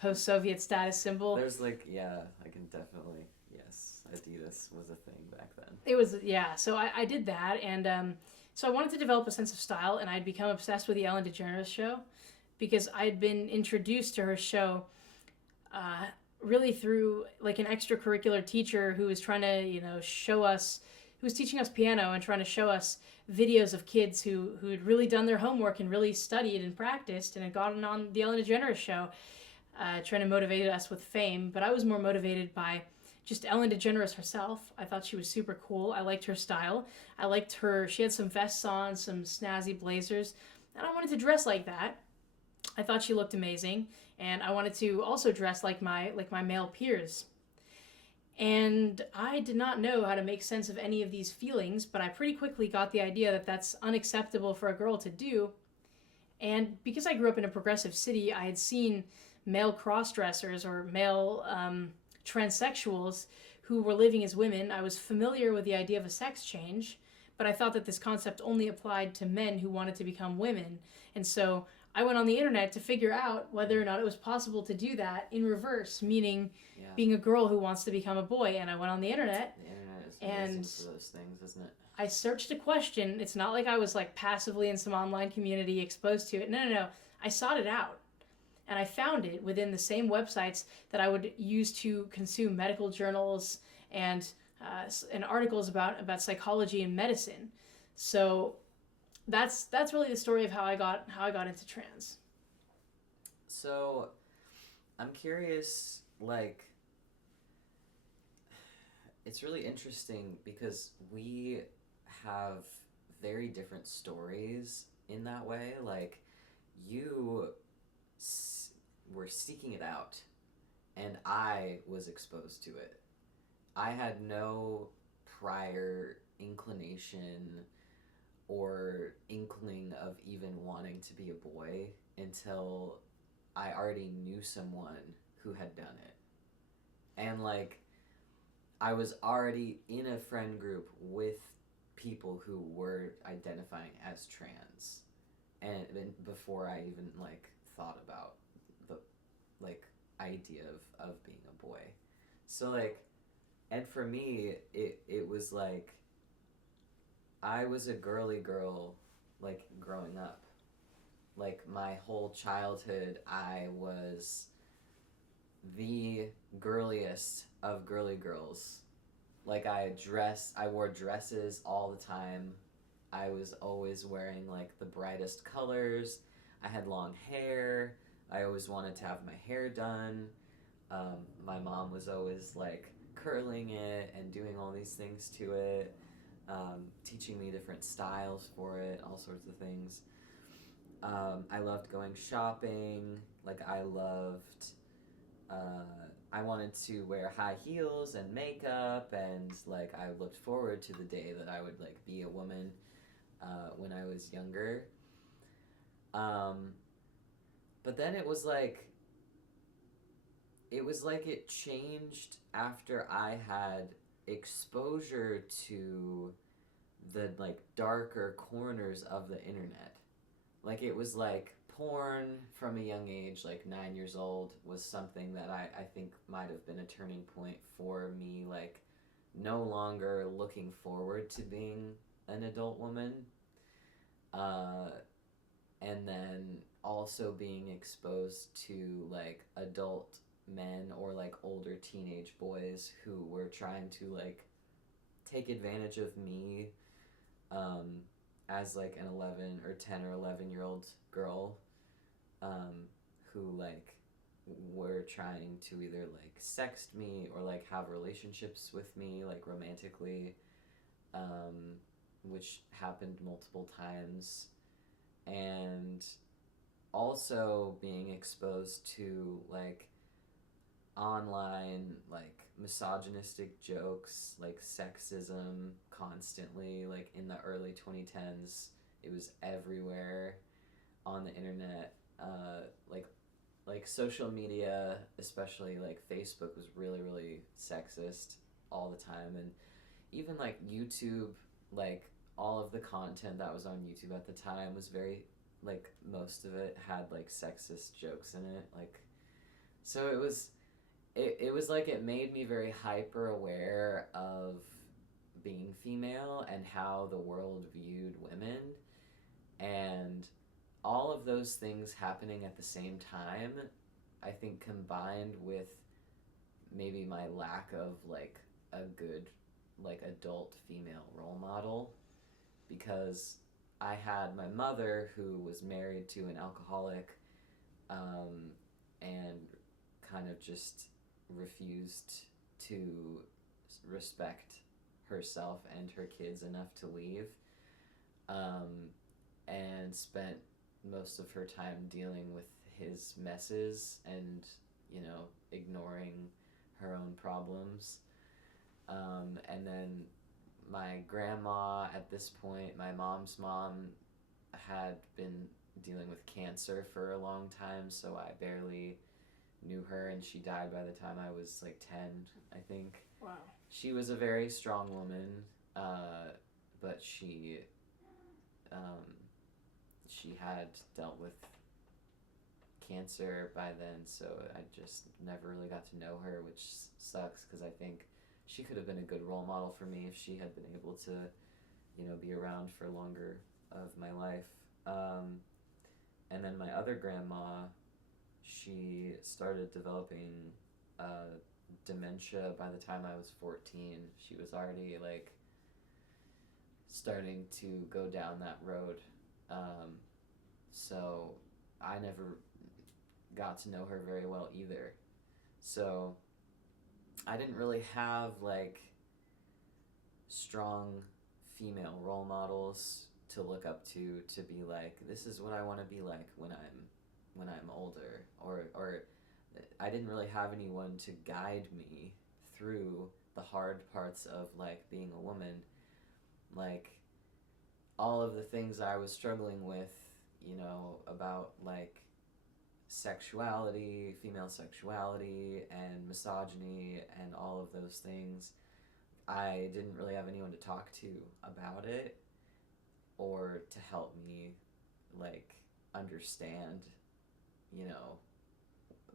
post-Soviet status symbol. There's I can definitely, Adidas was a thing back then. It was, so I did that, and so I wanted to develop a sense of style, and I'd become obsessed with the Ellen DeGeneres show because I'd been introduced to her show really through like an extracurricular teacher who was trying to, show us, who was teaching us piano and trying to show us videos of kids who had really done their homework and really studied and practiced and had gotten on the Ellen DeGeneres show, trying to motivate us with fame. But I was more motivated by just Ellen DeGeneres herself. I thought she was super cool. I liked her style. I liked her. She had some vests on, some snazzy blazers, and I wanted to dress like that. I thought she looked amazing, and I wanted to also dress like my male peers. And I did not know how to make sense of any of these feelings, but I pretty quickly got the idea that that's unacceptable for a girl to do. And because I grew up in a progressive city, I had seen male cross-dressers or male transsexuals who were living as women. I was familiar with the idea of a sex change, but I thought that this concept only applied to men who wanted to become women. And so I went on the internet to figure out whether or not it was possible to do that in reverse, meaning being a girl who wants to become a boy. And I went on the internet. The internet is amazing for those things, isn't it? I searched a question. It's not like I was like passively in some online community exposed to it. No. I sought it out. And I found it within the same websites that I would use to consume medical journals and articles about psychology and medicine. So that's really the story of how I got into trans. So I'm curious, like, it's really interesting because we have very different stories in that way. Like, you were seeking it out, and I was exposed to it. I had no prior inclination or inkling of even wanting to be a boy until I already knew someone who had done it. And like, I was already in a friend group with people who were identifying as trans, and before I even like thought about the like idea of being a boy. So like, and for me it was like I was a girly girl like growing up. Like my whole childhood I was the girliest of girly girls. Like I wore dresses all the time. I was always wearing like the brightest colors. I had long hair. I always wanted to have my hair done. My mom was always like curling it and doing all these things to it, teaching me different styles for it, all sorts of things. I loved going shopping. Like I wanted to wear high heels and makeup, and like I looked forward to the day that I would like be a woman when I was younger. Um, but then it was like it changed after I had exposure to the like darker corners of the internet. Like it was like porn from a young age, like 9 years old, was something that I think might have been a turning point for me, like no longer looking forward to being an adult woman. Uh, and then also being exposed to like adult men or like older teenage boys who were trying to like take advantage of me, um, as like an 11 or 10 or 11 year old girl, um, who like were trying to either like sext me or like have relationships with me like romantically, um, which happened multiple times. And also being exposed to like online like misogynistic jokes, like sexism constantly, like in the early 2010s. It was everywhere on the internet. Like social media, especially like Facebook, was really really sexist all the time. And even like YouTube, like all of the content that was on YouTube at the time was very like most of it had like sexist jokes in it. Like so it was like it made me very hyper aware of being female and how the world viewed women, and all of those things happening at the same time, I think combined with maybe my lack of like a good like adult female role model, because I had my mother who was married to an alcoholic, um, and kind of just refused to respect herself and her kids enough to leave, um, and spent most of her time dealing with his messes and, ignoring her own problems. And then my grandma, at this point, my mom's mom, had been dealing with cancer for a long time, so I barely knew her, and she died by the time I was like 10, I think. Wow. She was a very strong woman, but um, she had dealt with cancer by then, so I just never really got to know her, which sucks because I think she could have been a good role model for me if she had been able to, be around for longer of my life. And then my other grandma, she started developing dementia by the time I was 14. She was already like starting to go down that road. So I never got to know her very well either. So I didn't really have like strong female role models to look up to be like, this is what I want to be like when I'm when I'm older, or I didn't really have anyone to guide me through the hard parts of like being a woman, like all of the things I was struggling with, you know, about like sexuality, female sexuality, and misogyny, and all of those things. I didn't really have anyone to talk to about it or to help me like understand, you know,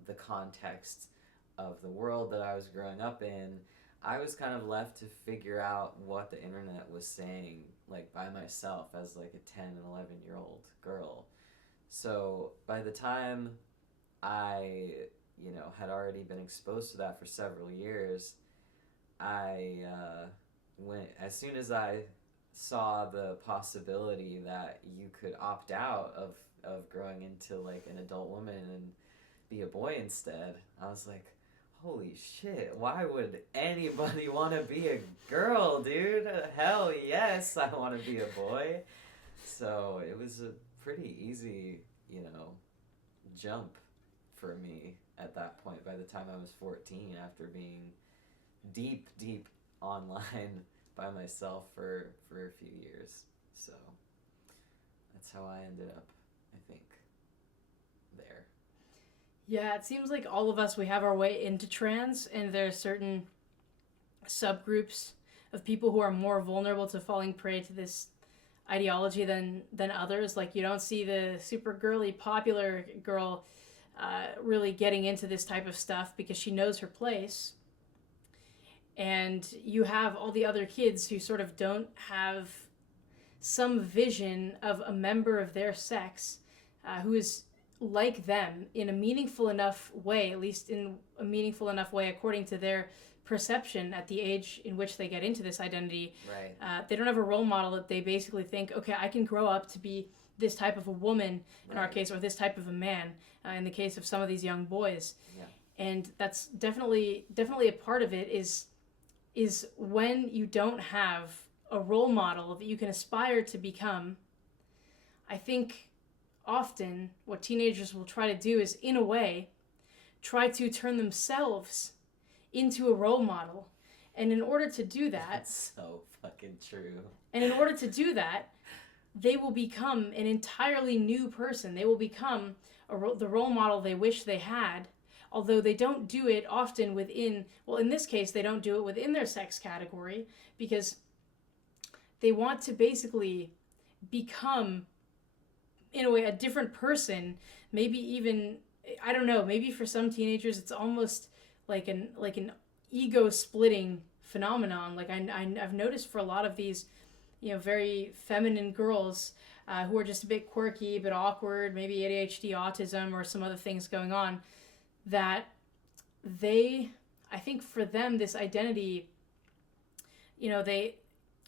the context of the world that I was growing up in. I was kind of left to figure out what the internet was saying, like by myself as like a 10 and 11-year-old girl. So by the time I, you know, had already been exposed to that for several years, I went, as soon as I saw the possibility that you could opt out of growing into like an adult woman and be a boy instead, I was like, holy shit, why would anybody want to be a girl, dude? Hell yes, I want to be a boy. So it was a pretty easy, you know, jump for me at that point by the time I was 14, after being deep online by myself for a few years. So that's how I ended up, I think, there. Yeah, it seems like all of us, we have our way into trans, and there are certain subgroups of people who are more vulnerable to falling prey to this ideology than others. Like, you don't see the super girly popular girl really getting into this type of stuff because she knows her place. And you have all the other kids who sort of don't have some vision of a member of their sex who is like them in a meaningful enough way, at least in a meaningful enough way according to their perception at the age in which they get into this identity. Right. They don't have a role model that they basically think, okay, I can grow up to be this type of a woman in our case, or this type of a man in the case of some of these young boys. Yeah. And that's definitely a part of it, is when you don't have a role model that you can aspire to become. I think often what teenagers will try to do is, in a way, try to turn themselves into a role model. And in order to do that... That's so fucking true. And in order to do that, they will become an entirely new person. They will become the role model they wish they had, although they don't do it often within... Well, in this case, they don't do it within their sex category, because they want to basically become, in a way, a different person. Maybe even, I don't know, maybe for some teenagers it's almost like an ego splitting phenomenon. Like I've noticed for a lot of these, you know, very feminine girls who are just a bit quirky, a bit awkward, maybe ADHD, autism, or some other things going on, that I think for them, this identity, you know,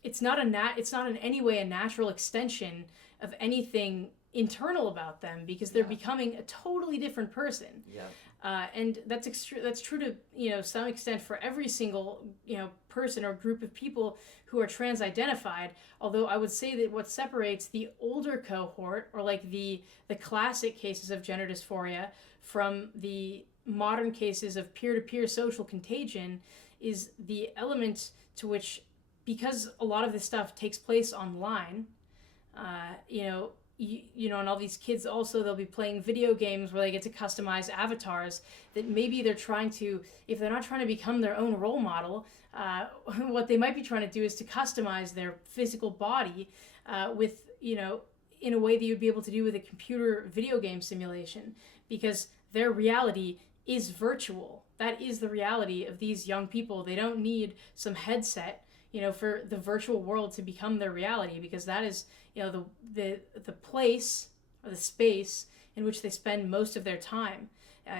it's not in any way a natural extension of anything internal about them, because they're becoming a totally different person. Yeah. And that's true to, you know, some extent for every single, you know, person or group of people who are trans identified. Although I would say that what separates the older cohort, or like the classic cases of gender dysphoria, from the modern cases of peer-to-peer social contagion, is the element to which, because a lot of this stuff takes place online, you know, and all these kids also, they'll be playing video games where they get to customize avatars that maybe they're trying to, if they're not trying to become their own role model, what they might be trying to do is to customize their physical body with, you know, in a way that you'd be able to do with a computer video game simulation, because their reality is virtual. That is the reality of these young people. They don't need some headset, you know, for the virtual world to become their reality, because that is, you know, the place or the space in which they spend most of their time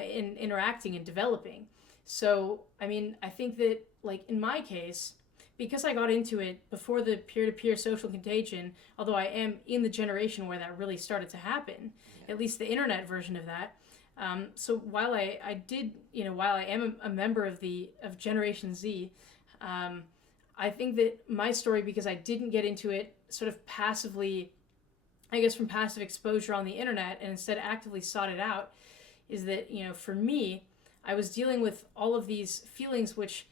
in interacting and developing. So, I mean, I think that, like, in my case, because I got into it before the peer-to-peer social contagion, although I am in the generation where that really started to happen, at least the internet version of that. So while I am a member of Generation Z, I think that my story, because I didn't get into it sort of passively I guess, from passive exposure on the internet and instead actively sought it out, is that, for me, I was dealing with all of these feelings which,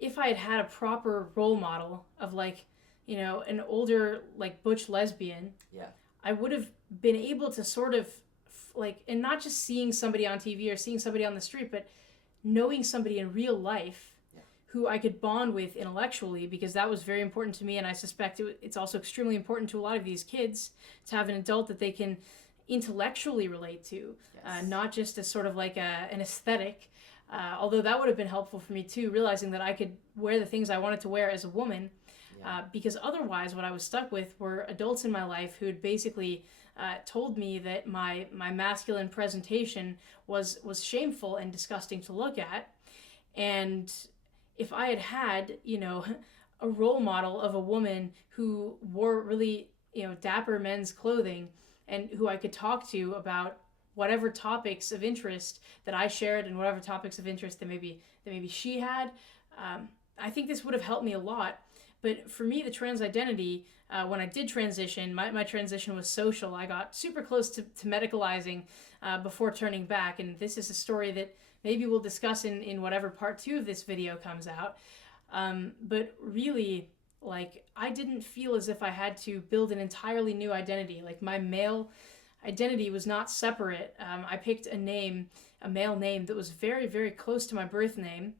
if I had had a proper role model of like, an older like butch lesbian, Yeah. I would have been able to sort of like, and not just seeing somebody on TV or seeing somebody on the street, but knowing somebody in real life who I could bond with intellectually, because that was very important to me, and I suspect it's also extremely important to a lot of these kids to have an adult that they can intellectually relate to, not just as sort of like an aesthetic. Although that would have been helpful for me too, realizing that I could wear the things I wanted to wear as a woman, because otherwise what I was stuck with were adults in my life who had basically told me that my masculine presentation was shameful and disgusting to look at. And if I had had, a role model of a woman who wore really, dapper men's clothing and who I could talk to about whatever topics of interest that I shared and whatever topics of interest that maybe she had, I think this would have helped me a lot. But for me, the trans identity, when I did transition, my transition was social. I got super close to medicalizing before turning back. And this is a story that maybe we'll discuss in whatever part 2 of this video comes out. But really, like, I didn't feel as if I had to build an entirely new identity. Like, my male identity was not separate. I picked a male name that was very, very close to my birth name.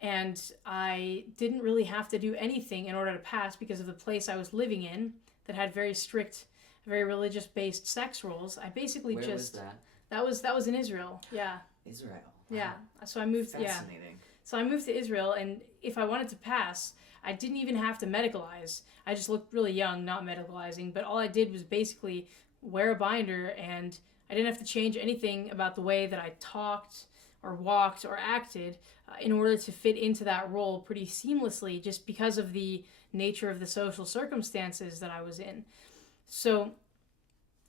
And I didn't really have to do anything in order to pass because of the place I was living in that had very strict, very religious-based sex rules. I basically Where just... was that? That was in Israel. Yeah. Israel. Wow. Yeah. So I moved... Fascinating. Yeah. So I moved to Israel, and if I wanted to pass, I didn't even have to medicalize. I just looked really young, not medicalizing, but all I did was basically wear a binder, and I didn't have to change anything about the way that I talked or walked or acted in order to fit into that role pretty seamlessly, just because of the nature of the social circumstances that I was in. So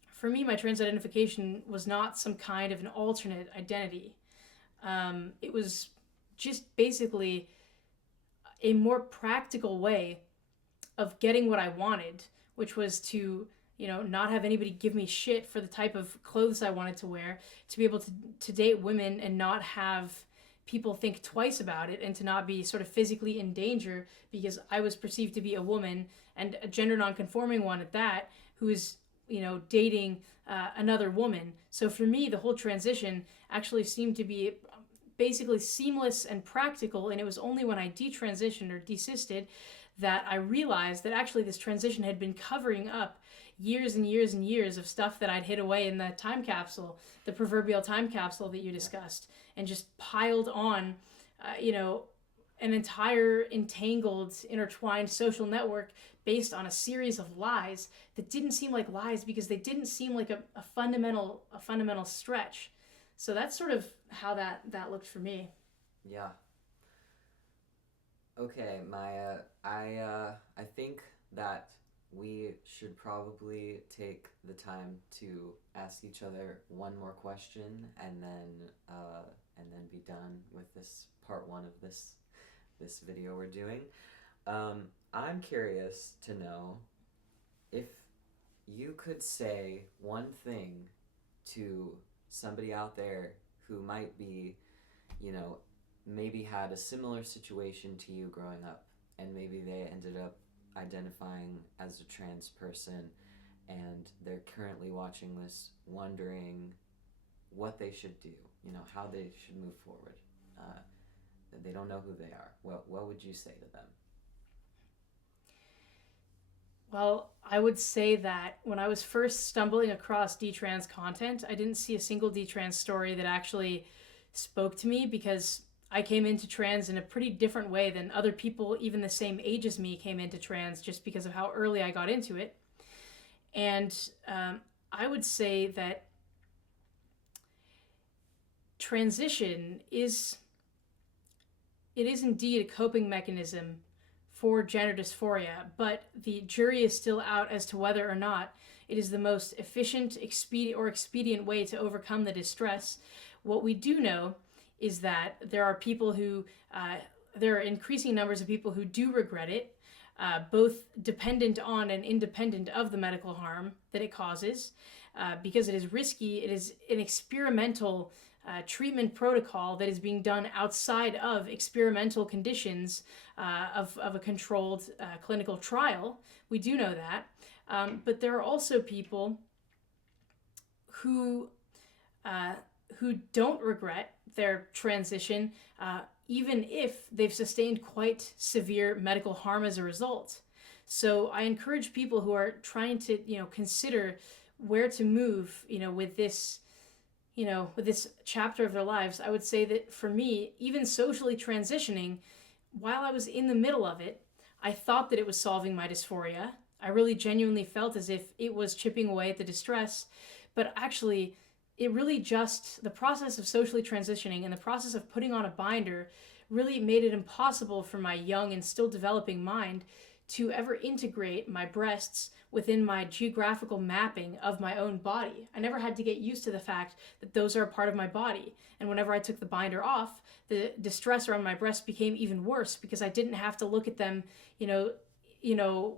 for me, my trans identification was not some kind of an alternate identity. It was just basically a more practical way of getting what I wanted, which was to, not have anybody give me shit for the type of clothes I wanted to wear, to be able to date women and not have people think twice about it, and to not be sort of physically in danger because I was perceived to be a woman, and a gender nonconforming one at that, who is, dating another woman. So for me, the whole transition actually seemed to be basically seamless and practical, and it was only when I detransitioned or desisted that I realized that actually this transition had been covering up years and years and years of stuff that I'd hid away in the time capsule, the proverbial time capsule that you discussed, and just piled on, an entire entangled, intertwined social network based on a series of lies that didn't seem like lies because they didn't seem like a fundamental stretch. So that's sort of how that looked for me. Yeah. Okay, Maya, I think that we should probably take the time to ask each other one more question, and then be done with this part 1 of this video we're doing. I'm curious to know if you could say one thing to somebody out there who might be, maybe had a similar situation to you growing up, and maybe they ended up identifying as a trans person, and they're currently watching this wondering what they should do, how they should move forward. They don't know who they are. What would you say to them? Well, I would say that when I was first stumbling across detrans content, I didn't see a single detrans story that actually spoke to me, because I came into trans in a pretty different way than other people even the same age as me came into trans, just because of how early I got into it. And I would say that transition is indeed a coping mechanism for gender dysphoria, but the jury is still out as to whether or not it is the most efficient, expedient way to overcome the distress. What we do know is that there are people who, there are increasing numbers of people who do regret it. both dependent on and independent of the medical harm that it causes. Because it is risky, it is an experimental treatment protocol that is being done outside of experimental conditions of a controlled clinical trial. We do know that. But there are also people who don't regret their transition, even if they've sustained quite severe medical harm as a result. So I encourage people who are trying to, consider where to move, with this chapter of their lives. I would say that for me, even socially transitioning, while I was in the middle of it, I thought that it was solving my dysphoria. I really genuinely felt as if it was chipping away at the distress, but actually it really just, the process of socially transitioning and the process of putting on a binder really made it impossible for my young and still developing mind to ever integrate my breasts within my geographical mapping of my own body. I never had to get used to the fact that those are a part of my body. And whenever I took the binder off, the distress around my breasts became even worse because I didn't have to look at them,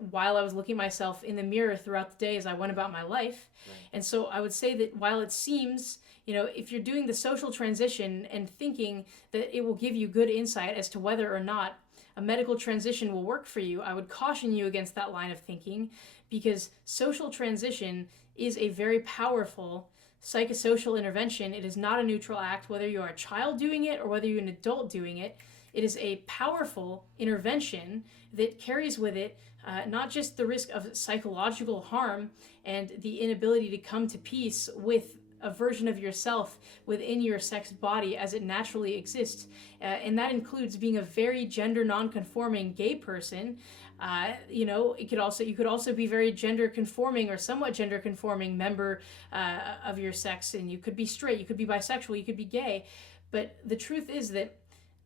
while I was looking at myself in the mirror throughout the day as I went about my life. Right. And so I would say that while it seems, if you're doing the social transition and thinking that it will give you good insight as to whether or not a medical transition will work for you, I would caution you against that line of thinking, because social transition is a very powerful psychosocial intervention. It is not a neutral act, whether you are a child doing it or whether you're an adult doing it. It is a powerful intervention that carries with it not just the risk of psychological harm and the inability to come to peace with a version of yourself within your sex body as it naturally exists. And that includes being a very gender non-conforming gay person. You could also be very gender conforming or somewhat gender conforming member of your sex, and you could be straight, you could be bisexual, you could be gay. But the truth is that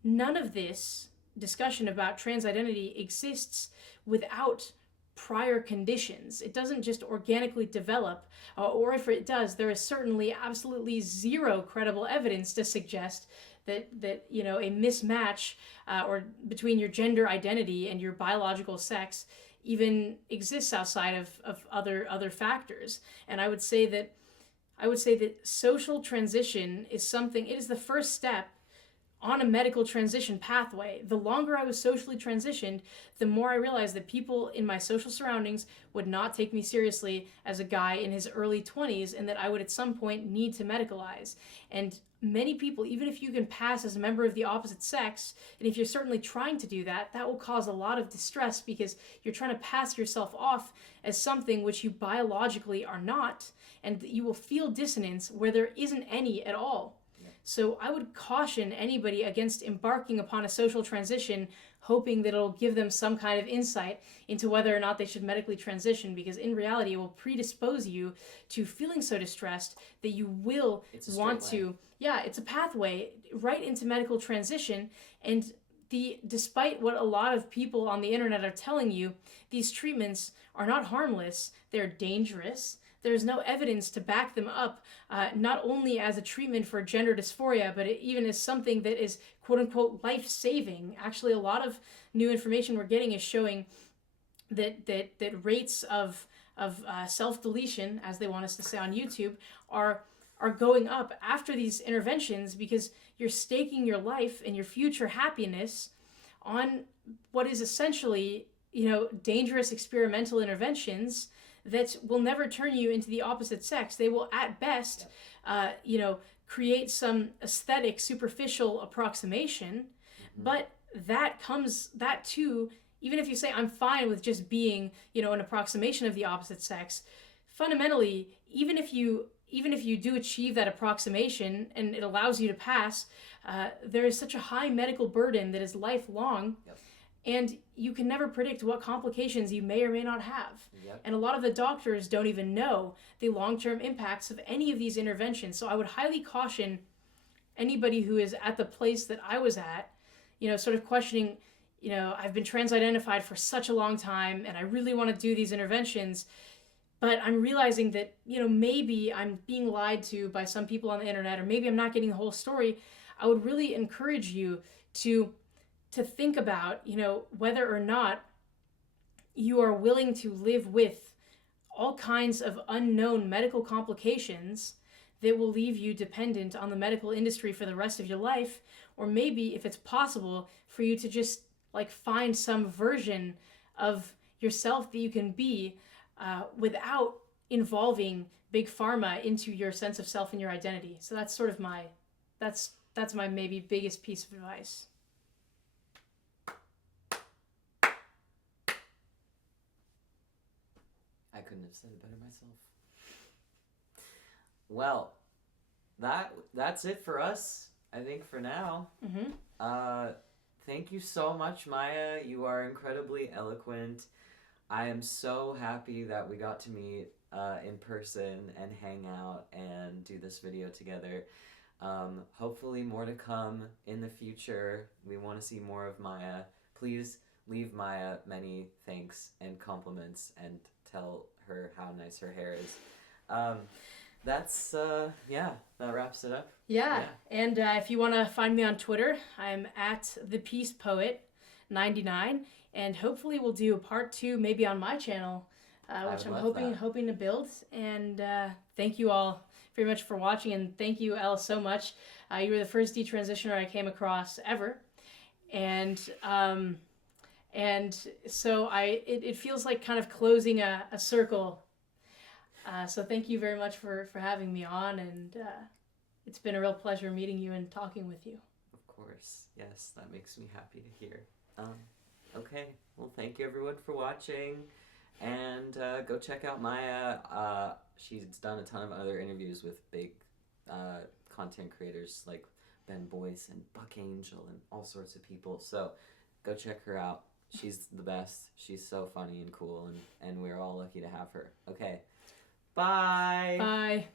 none of this discussion about trans identity exists without prior conditions. It doesn't just organically develop, or if it does, there is certainly absolutely zero credible evidence to suggest that a mismatch or between your gender identity and your biological sex even exists outside of other factors. And I would say that social transition is something, it is the first step on a medical transition pathway. The longer I was socially transitioned, the more I realized that people in my social surroundings would not take me seriously as a guy in his early 20s, and that I would at some point need to medicalize. And many people, even if you can pass as a member of the opposite sex, and if you're certainly trying to do that, that will cause a lot of distress because you're trying to pass yourself off as something which you biologically are not, and you will feel dissonance where there isn't any at all. So I would caution anybody against embarking upon a social transition hoping that it'll give them some kind of insight into whether or not they should medically transition, because in reality it will predispose you to feeling so distressed that you will want to, it's a pathway right into medical transition. And despite what a lot of people on the internet are telling you, these treatments are not harmless, they're dangerous. There's no evidence to back them up, not only as a treatment for gender dysphoria, but even as something that is quote-unquote life-saving. Actually, a lot of new information we're getting is showing that rates of self-deletion, as they want us to say on YouTube, are going up after these interventions, because you're staking your life and your future happiness on what is essentially, dangerous experimental interventions that will never turn you into the opposite sex. They will, at best, create some aesthetic, superficial approximation. Mm-hmm. But that too, even if you say, I'm fine with just being, an approximation of the opposite sex, fundamentally, even if you do achieve that approximation and it allows you to pass, there is such a high medical burden that is lifelong. Yep. And you can never predict what complications you may or may not have. Yep. And a lot of the doctors don't even know the long-term impacts of any of these interventions. So I would highly caution anybody who is at the place that I was at, sort of questioning, I've been trans-identified for such a long time and I really want to do these interventions, but I'm realizing that, maybe I'm being lied to by some people on the internet, or maybe I'm not getting the whole story. I would really encourage you to think about, whether or not you are willing to live with all kinds of unknown medical complications that will leave you dependent on the medical industry for the rest of your life, or maybe if it's possible for you to just like find some version of yourself that you can be without involving big pharma into your sense of self and your identity. So that's sort of my that's my maybe biggest piece of advice. I couldn't have said it better myself. Well, that's it for us, I think, for now. Thank you so much, Maia. You are incredibly eloquent. I am so happy that we got to meet in person and hang out and do this video together. Hopefully more to come in the future. We want to see more of Maia. Please leave Maia many thanks and compliments and tell her how nice her hair is. That's that wraps it up. Yeah. And if you want to find me on Twitter, I'm at thepeacepoet99, and hopefully we'll do a part 2 maybe on my channel, which I'm hoping to build. And thank you all very much for watching, and thank you, Elle, so much. You were the first detransitioner I came across ever, and so it feels like kind of closing a circle. So thank you very much for having me on, and it's been a real pleasure meeting you and talking with you. Of course. Yes, that makes me happy to hear. Okay, well, thank you everyone for watching, and go check out Maia. She's done a ton of other interviews with big content creators like Ben Boyce and Buck Angel and all sorts of people, so go check her out. She's the best. She's so funny and cool, and we're all lucky to have her. Okay. Bye. Bye.